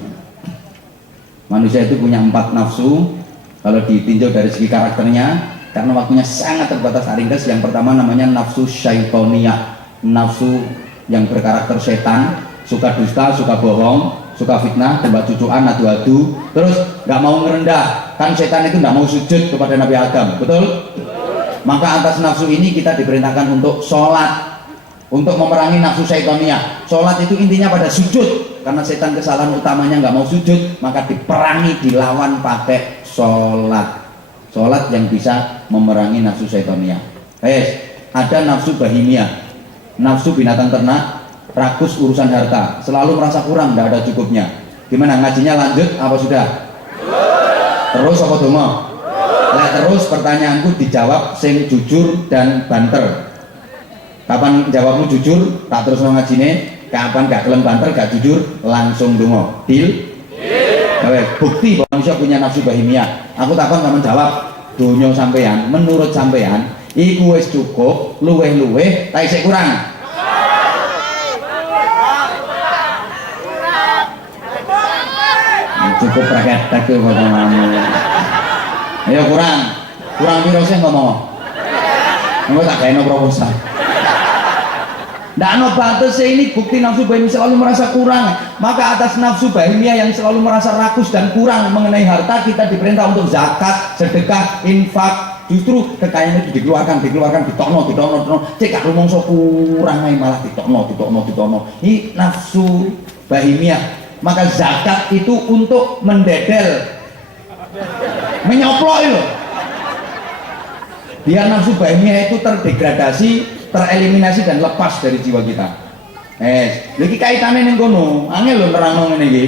Manusia itu punya 4 nafsu. Kalau ditinjau dari segi karakternya, karena waktunya sangat terbatas ringkas, yang pertama namanya nafsu syaitoniyah, nafsu yang berkarakter setan, suka dusta, suka bohong, suka fitnah, tembak cucuan, adu-adu, terus nggak mau ngerendah. Kan setan itu nggak mau sujud kepada Nabi Adam, betul? Maka atas nafsu ini kita diperintahkan untuk sholat, untuk memerangi nafsu syaitoniyah. Sholat itu intinya pada sujud, karena setan kesalahan utamanya nggak mau sujud, maka diperangi, dilawan pakai sholat. Sholat yang bisa memerangi nafsu syaitoniyah. Ada nafsu bahimia, nafsu binatang ternak, rakus urusan harta, selalu merasa kurang, tidak ada cukupnya. Gimana ngajinya lanjut apa sudah? Terus apa dongo? Nah, terus pertanyaanku dijawab sing jujur dan banter. Kapan jawabmu jujur, tak terus ngajine. Kapan gak kelem banter, gak jujur, langsung dongo. Deal? Bukti bahwa manusia punya nafsu bahimia. Aku takon kamu jawab, dunia sampean, menurut sampean, iku wis cukup, luweh-luweh, tak isih kurang. Cukup rakyat tak ke kamu. Ayo kurang piro sih ngomong. Engko tak gaeno proposal. Nggak ada batas ini bukti nafsu bahimia selalu merasa kurang. Maka atas nafsu bahimia yang selalu merasa rakus dan kurang mengenai harta, kita diperintah untuk zakat, sedekah, infak. Justru kekayaan itu dikeluarkan, ditokno. Cek gak rumongso kurang malah ditokno. Ini nafsu bahimia. Maka zakat itu untuk mendedel, menyoplok itu. Biar nafsu bahimia itu terdegradasi, tereliminasi dan lepas dari jiwa kita. Lagi kaitannya ning kono, angel lho nerangno ngene iki.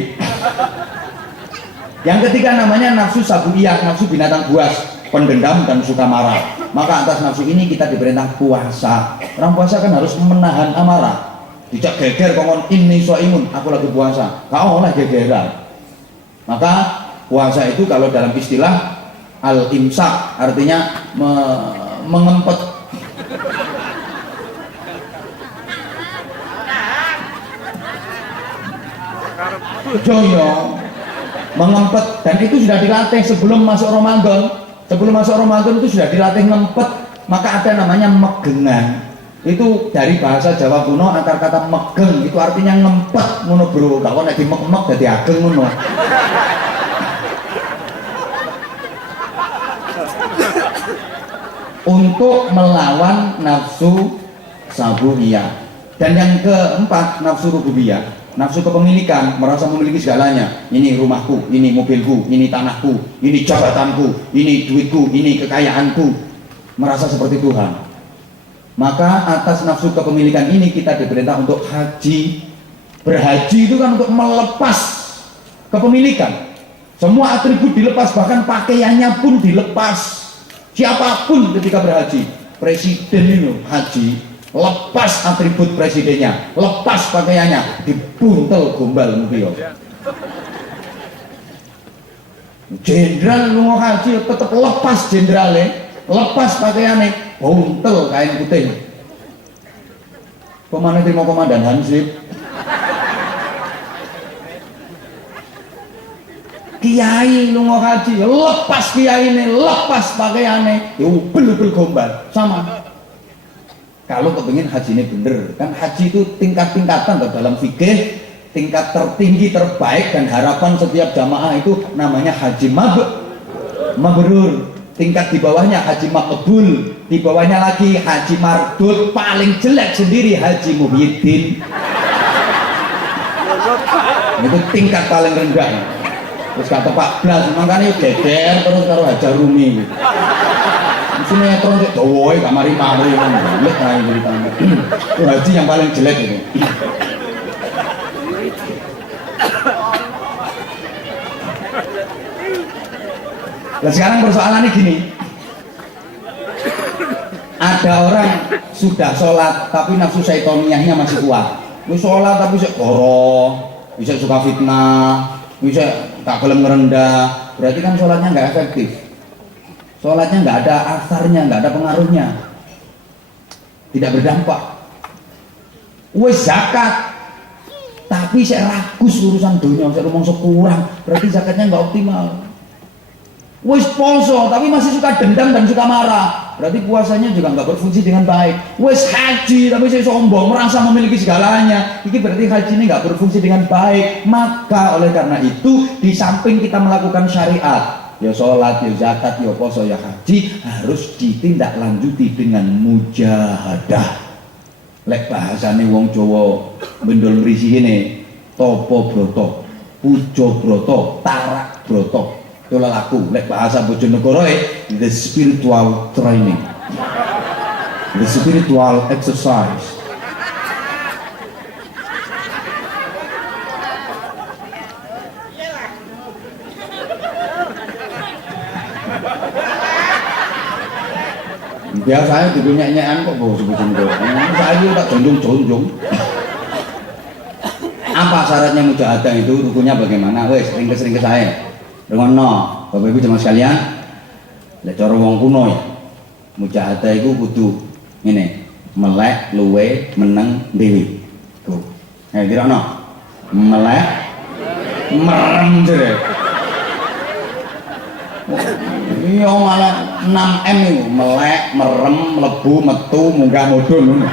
Yang ketiga namanya nafsu sabuiyah, nafsu binatang buas, pendendam dan suka marah. Maka atas nafsu ini kita diperintah puasa. Orang puasa kan harus menahan amarah. Dijak geger kongkon ini soimun, aku lagi puasa. Kau oleh gegeran. Maka puasa itu kalau dalam istilah al-imsak artinya mengempet. Joyo mengempet, dan itu sudah dilatih sebelum masuk Ramadan. Sebelum masuk Ramadan itu sudah dilatih ngempet. Maka ada namanya megengan. Itu dari bahasa Jawa kuno, akar kata megeng itu artinya ngempet ngono bro. Kalau nek dimek-mek dadi ageng ngono. Untuk melawan nafsu sabuiyah. Dan yang keempat nafsu rububiyah, nafsu kepemilikan, merasa memiliki segalanya. Ini rumahku, ini mobilku, ini tanahku, ini jabatanku, ini duitku, ini kekayaanku. Merasa seperti Tuhan. Maka atas nafsu kepemilikan ini kita diperintah untuk haji. Berhaji itu kan untuk melepas kepemilikan. Semua atribut dilepas, bahkan pakaiannya pun dilepas. Siapapun ketika berhaji, presiden itu haji, lepas atribut presidennya, lepas pakaiannya, dibuntel gombal mobil. Jenderal lunga haji tetap lepas jenderalnya, lepas pakaiannya, buntel kain putih. Kemana terima komandan Hansip? Kiai lunga haji, lepas kiai ini, lepas pakaiannya, ya ubel-ubel gombal, sama. Kalau kepingin haji ini bener, kan haji itu tingkat-tingkatan dalam fikih, tingkat tertinggi terbaik dan harapan setiap jamaah itu namanya haji mabrur. Tingkat di bawahnya haji makbul, di bawahnya lagi haji mardud, paling jelek sendiri haji muhyiddin. Itu tingkat paling rendah. Terus kata Pak Blas, makanya geger terus karo Hajar Rumi. Sini terus dowoy gak mari-mari lihat aja ceritanya. Itu haji yang paling jelek itu. Nah sekarang persoalannya gini, ada orang sudah sholat tapi nafsu syaitoniyahnya masih kuat. Lu sholat tapi bisa goro, bisa suka fitnah, bisa tak gelem ngerendah, berarti kan sholatnya nggak efektif. Sholatnya nggak ada asarnya, nggak ada pengaruhnya, tidak berdampak. Wes zakat, tapi saya ragus urusan dunia, saya ngomong sekurang, berarti zakatnya nggak optimal. Wes poso, tapi masih suka dendam dan suka marah, berarti puasanya juga nggak berfungsi dengan baik. Wes haji, tapi saya sombong, merasa memiliki segalanya, ini berarti haji ini nggak berfungsi dengan baik. Maka oleh karena itu, di samping kita melakukan syariat, ya sholat, ya zakat, ya poso, ya haji, harus ditindaklanjuti dengan mujahadah. Lek bahasane wong Jawa bendol mrisi ini, topo broto, pujo broto, tarak broto. Itu lelaku, lek bahasa Bojonegoro the spiritual training, the spiritual exercise. Biasanya dipunya-nyaan kok bos Bojonegoro. Saya tak jonjong-jonjong. Apa syaratnya mujahadah itu? Rukunnya bagaimana? Wes sering ke saya. Dengono, Bapak Ibu jemaah sekalian, lek cara wong kuno ya, mujahadah iku kudu ngene, melek, luwe, meneng, dewi. Tuh. Dirokno. Melek, merem jere. Iya malah 6M itu, melek, merem, mlebu, metu, munggah mudhun ngono.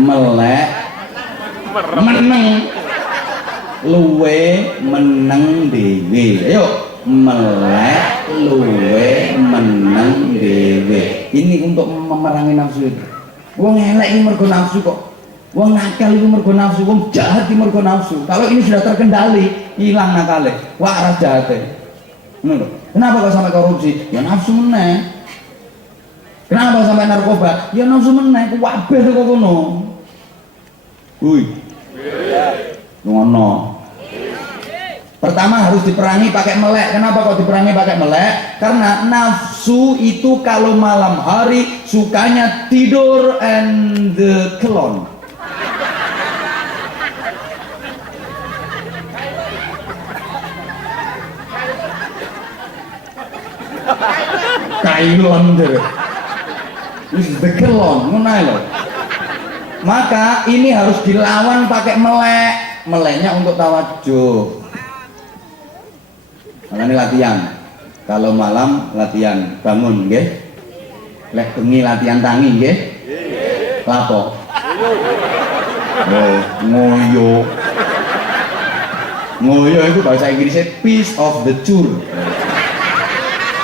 melek meneng luwe meneng dhewe. Ayo melek luwe meneng dhewe. Ini untuk memerangi nafsu itu. Wong elek iki mergo nafsu kok. Wong nakal itu mergo nafsu, wong jahat itu mergo nafsu. Kalau ini sudah terkendali, hilang nakale, waras jahate. Ngono lho. Kenapa kok sampai korupsi? Ya nafsu meneh. Kenapa sampai narkoba? Ya nafsu meneh, kabeh kok ngono. Woi. Ngono. Pertama harus diperangi pakai melek. Kenapa kok diperangi pakai melek? Karena nafsu itu kalau malam hari sukanya tidur and the kelon. Kailon deh. This is the kelon, ngono lho. Maka ini harus dilawan pakai melek. Meleknya untuk tawajuh. Makanya latihan. Kalau malam latihan bangun, nggih. Lek bengi latihan tangi, nggih. Lapo? Oh, ngoyo. Ngoyo itu bahasa Inggrisnya piece of the tour.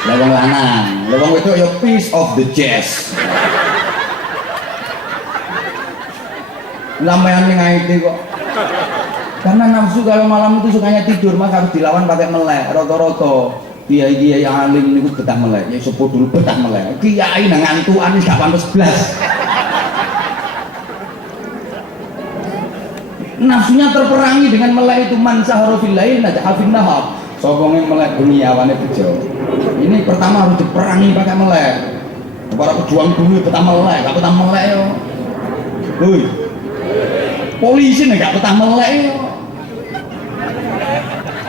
Lewang lanang, lewang itu ya piece of the jazz. Lambayan ngaiti kok. Karena nafsu kalau malam itu sukanya tidur, maka harus dilawan pakai melek. Roto-roto kiai-kiai yang alim niku betah melek, ya sepuh dulu betah melek. Kiai nang ngantukan wis gak pantes blas. Nafsunya terperangi dengan melek itu man sahara fil lail najah fil nahar. Sokonge melek bengi awane bejo. Ini pertama harus diperangi pakai melek. Para pejuang dulu betah melek, gak betah melek yo. Hoi. Polisi nek gak betah melek yo.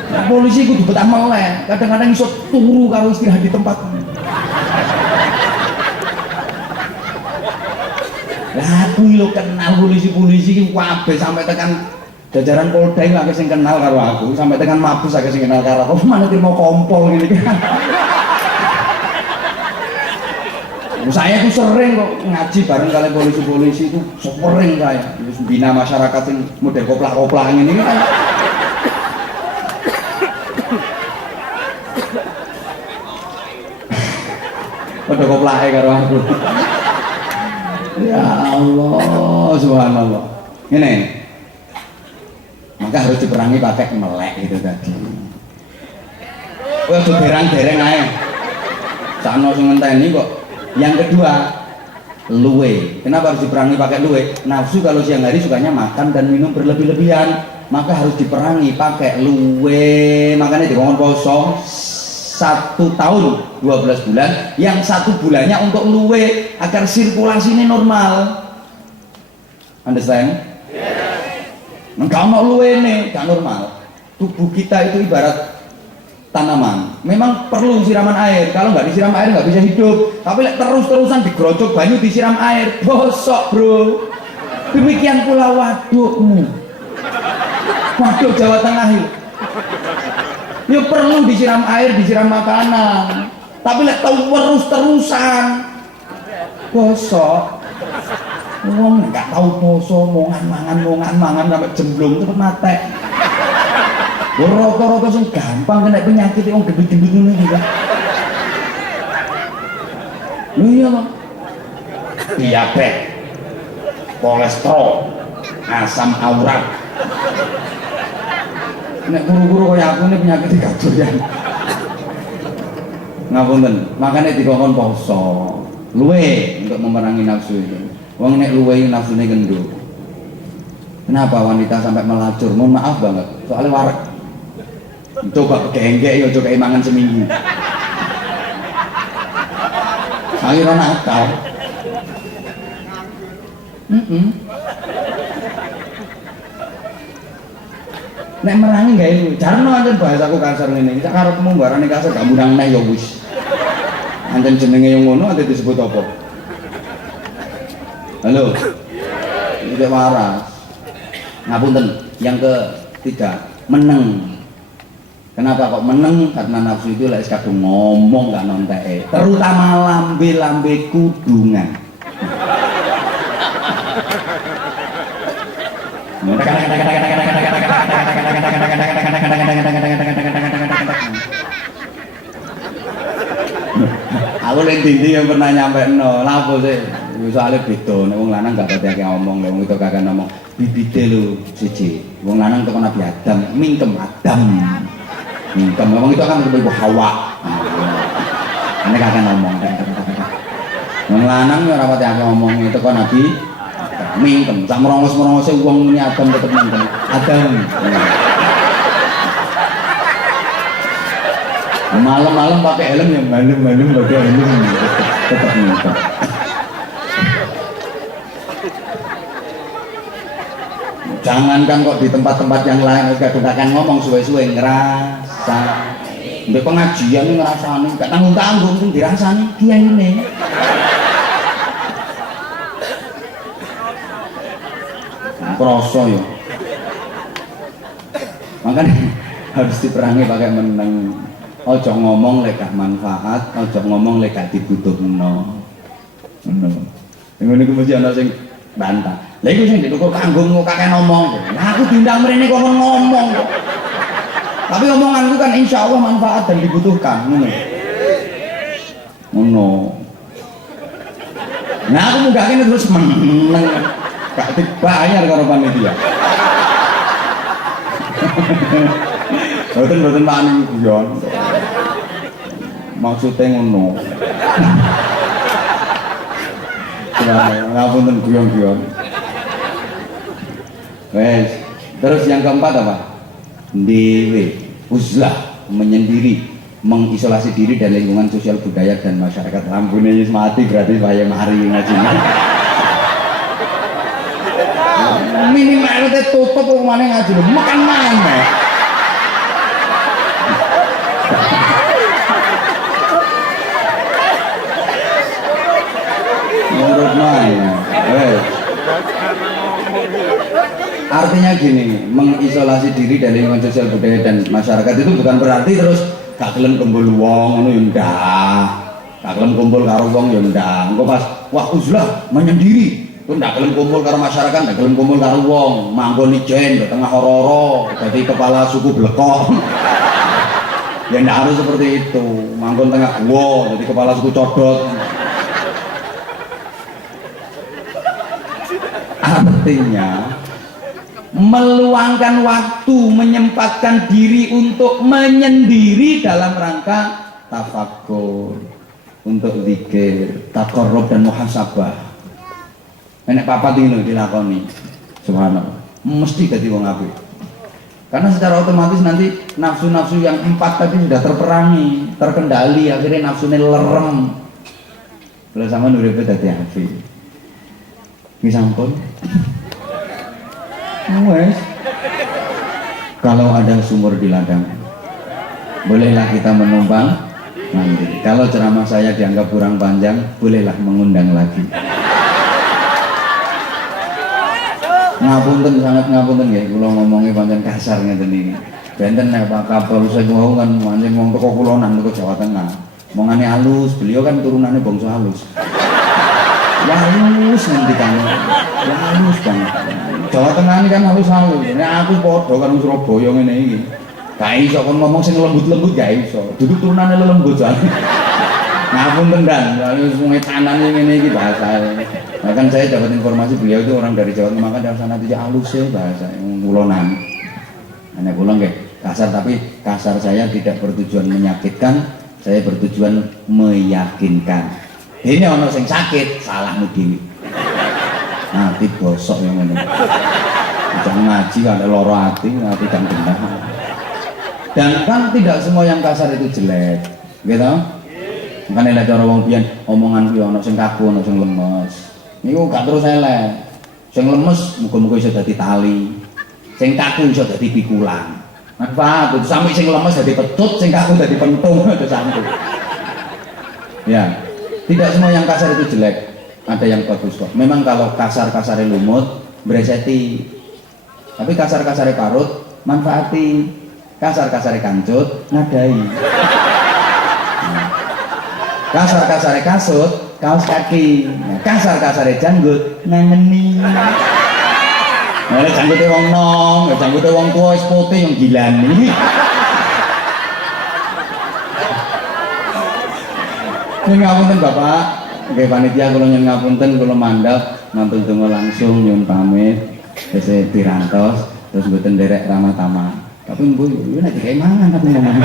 Nah, polisi kudu betah melek, kadang-kadang iso turu karo istirahat di tempat. Lah aku lho kenal polisi-polisi iki kabeh sampai tekan jajaran Polda iki akeh sing kenal karo aku, sampai tekan Mabes akeh sing kenal karo aku. Mana mau kompol ngene iki. Saya itu sering kok ngaji bareng kalian polisi-polisi itu sering saya. Bina masyarakat yang model koplah-koplah ini kan. Pada koplahe karo aku. Ya Allah, subhanallah. Ini. Maka harus diperangi pakai melek itu tadi. Wah, derang-dereng ae. Sakno sing ngenteni kok. Yang kedua, luwe. Kenapa harus diperangi pakai luwe? Nafsu kalau siang hari sukanya makan dan minum berlebih-lebihan, maka harus diperangi pakai luwe. Makanya dikongkon poso 1 tahun 12 bulan, yang 1 bulannya untuk luwe agar sirkulasi ini normal. Understand? Enggak mau luwe nih, gak normal. Tubuh kita itu ibarat tanaman, memang perlu siraman air. Kalau nggak disiram air nggak bisa hidup. Tapi terus-terusan digerocok banyu disiram air, bosok bro. Demikian pula wadukmu, waduk Jawa Tengah itu. Ya perlu disiram air, disiram makanan. Tapi lek terus-terusan bosok. Wong nggak tahu poso, mangan sampai jemblung cepet mate. Rata-rata sing gampang kena penyakit wong gendut-gendut ngene iki. Iya, Bang. Diabetes, kolesterol, asam urat. Nek guru-guru kaya aku ini penyakit dikacur ya. Ngapunten, makanya dikongkon poso. Luwe untuk memerangi nafsu itu. Wong nek luwe nafsune gendut. Kenapa wanita sampai melacur? Mohon maaf banget, soalnya warak. Coba kegenggek ya, coba mangan seminggu. Akhirnya nakal. Nek merangi gak itu, jarno aja bahasaku kasar ngene. Sak karepmu barane kasar gak mudang neh ya wis. Anjen jenenge yang ngono ate disebut apa? Halo. Iki waras. Ngapunten, yang ketiga, meneng. Kenapa kok meneng? Karena nafsu itu lek kadung ngomong gak nonteke, terutama lambe-lambe kudungan. Aku ning dindi yang pernah nyampe no, lapo sih. Soalnya beda, nek wong lanang gak pati ngomong, nek wong itu kakek ngomong bibite lho siji. Wong lanang teko Nabi Adam, mingkem Adam. Mingkem wong itu kan ibu Hawa. Ini kakek ngomong. Wong lanang ora pati ngomong itu kok Nabi mingkem. Sak merongos-merongose wong muni Adam tetep mingkem. Adam. Malam-malam pakai helm ya malam-malam pakai helm tetap mingkem. Jangankan kok di tempat-tempat yang lain kadang-kadang ngomong suwe-suwe ngerasa. Mbek pengajian ngrasani gak tanggung-tanggung sing dirasani kiyaine. Kroso ya. Makanya harus diperangi pakai meneng. Ojo ngomong lek gak manfaat, ojo ngomong lek gak dibutuhno. Ngono. Ngene iku mesti ana sing bantah. Lah iku sing dituku kanggo kakek ngomong. Lah aku diundang mrene kok ngomong kok. Tapi omonganku kan insya Allah manfaat dan dibutuhkan. Ngono. Ngono. Nah aku munggahke terus meneng. Gak dibayar karo panitia. Boten paning guyon. Maksudnya ngono. Ngapunten guyon-guyon. Wes, terus yang keempat apa? Dewe, uzlah, menyendiri, mengisolasi diri dari lingkungan sosial budaya dan masyarakat. Lampune wis mati berarti bahaya mari ngaji. Minimal teh tutup kok maneh ngaji. Makan maneh. Menurut mana? Artinya gini, mengisolasi diri dari lingkungan sosial budaya dan masyarakat itu bukan berarti terus gak gelem kumpul wong ngono ya ndak. Gak gelem kumpul karo wong ya ndak. Engko pas wah uzlah menyendiri, ku ndak gelem kumpul karo masyarakat, ndak gelem kumpul karo wong, manggon ijen di tengah hororo, jadi kepala suku blekok. Ya ndak harus seperti itu, manggon tengah gua, jadi kepala suku codot. Artinya meluangkan waktu, menyempatkan diri untuk menyendiri dalam rangka tafakur, untuk zikir, taqarrub dan muhasabah. Enek papat ini dilakoni, subhanallah, mesti jadi wong apik. Karena secara otomatis nanti nafsu-nafsu yang 4 tadi sudah terperangi, terkendali, akhirnya nafsunya lerem. Kalau sama nuripe dadi apik. Wis sampun. Wes. Kalau ada sumur di ladang, bolehlah kita menumpang nanti. Kalau ceramah saya dianggap kurang panjang, bolehlah mengundang lagi. Ngapunten, sangat ngapunten ya, kula ngomongnya pancen kasar ngeten iki. Benten nek Pak Kapolsek wau kan pancen wong teko kulonan teko Jawa Tengah. Mongane halus, beliau kan turunannya bangsa halus. Halus ngendikane. Halus kan. Jawa Tengah ini kan halus-halus. Nek aku padha karo Surabaya ngene iki. Gak iso kon ngomong sing lembut-lembut gak iso. Duduk turunane lembut jane. Ngapunten Dan, wis sungai tanane ngene iki bahasa. Nah, kan saya dapat informasi beliau itu orang dari Jawa Tengah, maka dari sana tidak halus ya bahasa kulonan. Nek kula nggih kasar, tapi kasar saya tidak bertujuan menyakitkan, saya bertujuan meyakinkan. Ini ono sing sakit, salahmu dhewe. Ati bosok yang ngene. Jangan ngaji ada loro ati kan benar. Dan kan tidak semua yang kasar itu jelek, gitu. Makanya cara wong biyen omongan kuwi ono sing kaku, ono sing lemes. Niku gak terus elek. Sing lemes muga-muga iso dadi tali. Sing kaku iso dadi pikulan. Manfaat itu sampai sing lemes dadi petut, sing kaku dadi pentung itu sampai. Ya. Tidak semua yang kasar itu jelek. Ada yang bagus kok. Memang kalau kasar-kasare lumut mbreseti. Tapi kasar-kasare parut manfaati. Kasar-kasare kancut ngadai. Kasar-kasare kasut kaos kaki, kasar-kasare janggut nangeni. Nek janggute wong nom, janggute wong tuwa wis putih yang gilani. Nyun ngapunten Bapak, nggih panitia kula nyun ngapunten kula mandhap mantun donga langsung nyun pamit. Wis dirantos terus mboten nderek ramah-tamah. Tapi mbuh yo nek dikai mangan aku ngomong.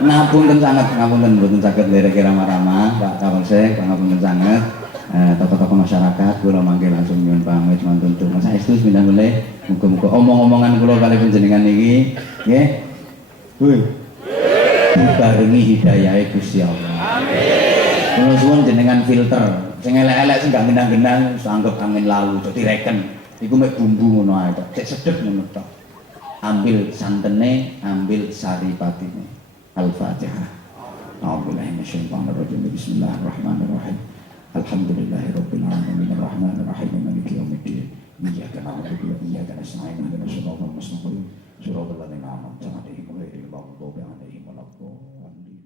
Ngapunten sanget, ngapunten mboten saged nderek ramah-ramah, Pak Kapolsek, ngapunten sanget. Tokoh-tokoh masyarakat kula mangke langsung nyun pamit mantun donga saestu pindah mulih. Muga-muga omong-omongan kula kali panjenengan iki nggih. Woi. Dibarengi hidayahe Gusti Allah. Amin. Kula suwun jenengan filter, sing elek-elek sing gak genang-genang anggap angin lalu, dadi reken. Iku mek bumbu ngono ae tok, cek sedep ngono tok. Ambil santene, ambil saripatine. Al-Fatihah. A'udzubillahi minasyaitonir rajim. Bismillahirrahmanirrahim. Alhamdulillahirabbil alamin arrahmanir rahim maliki yaumiddin. Iyyaka na'budu wa iyyaka nasta'in ihdinas siratal mustaqim. Siratal ladzina an'amta 'alaihim ghairil maghdubi 'alaihim waladdallin.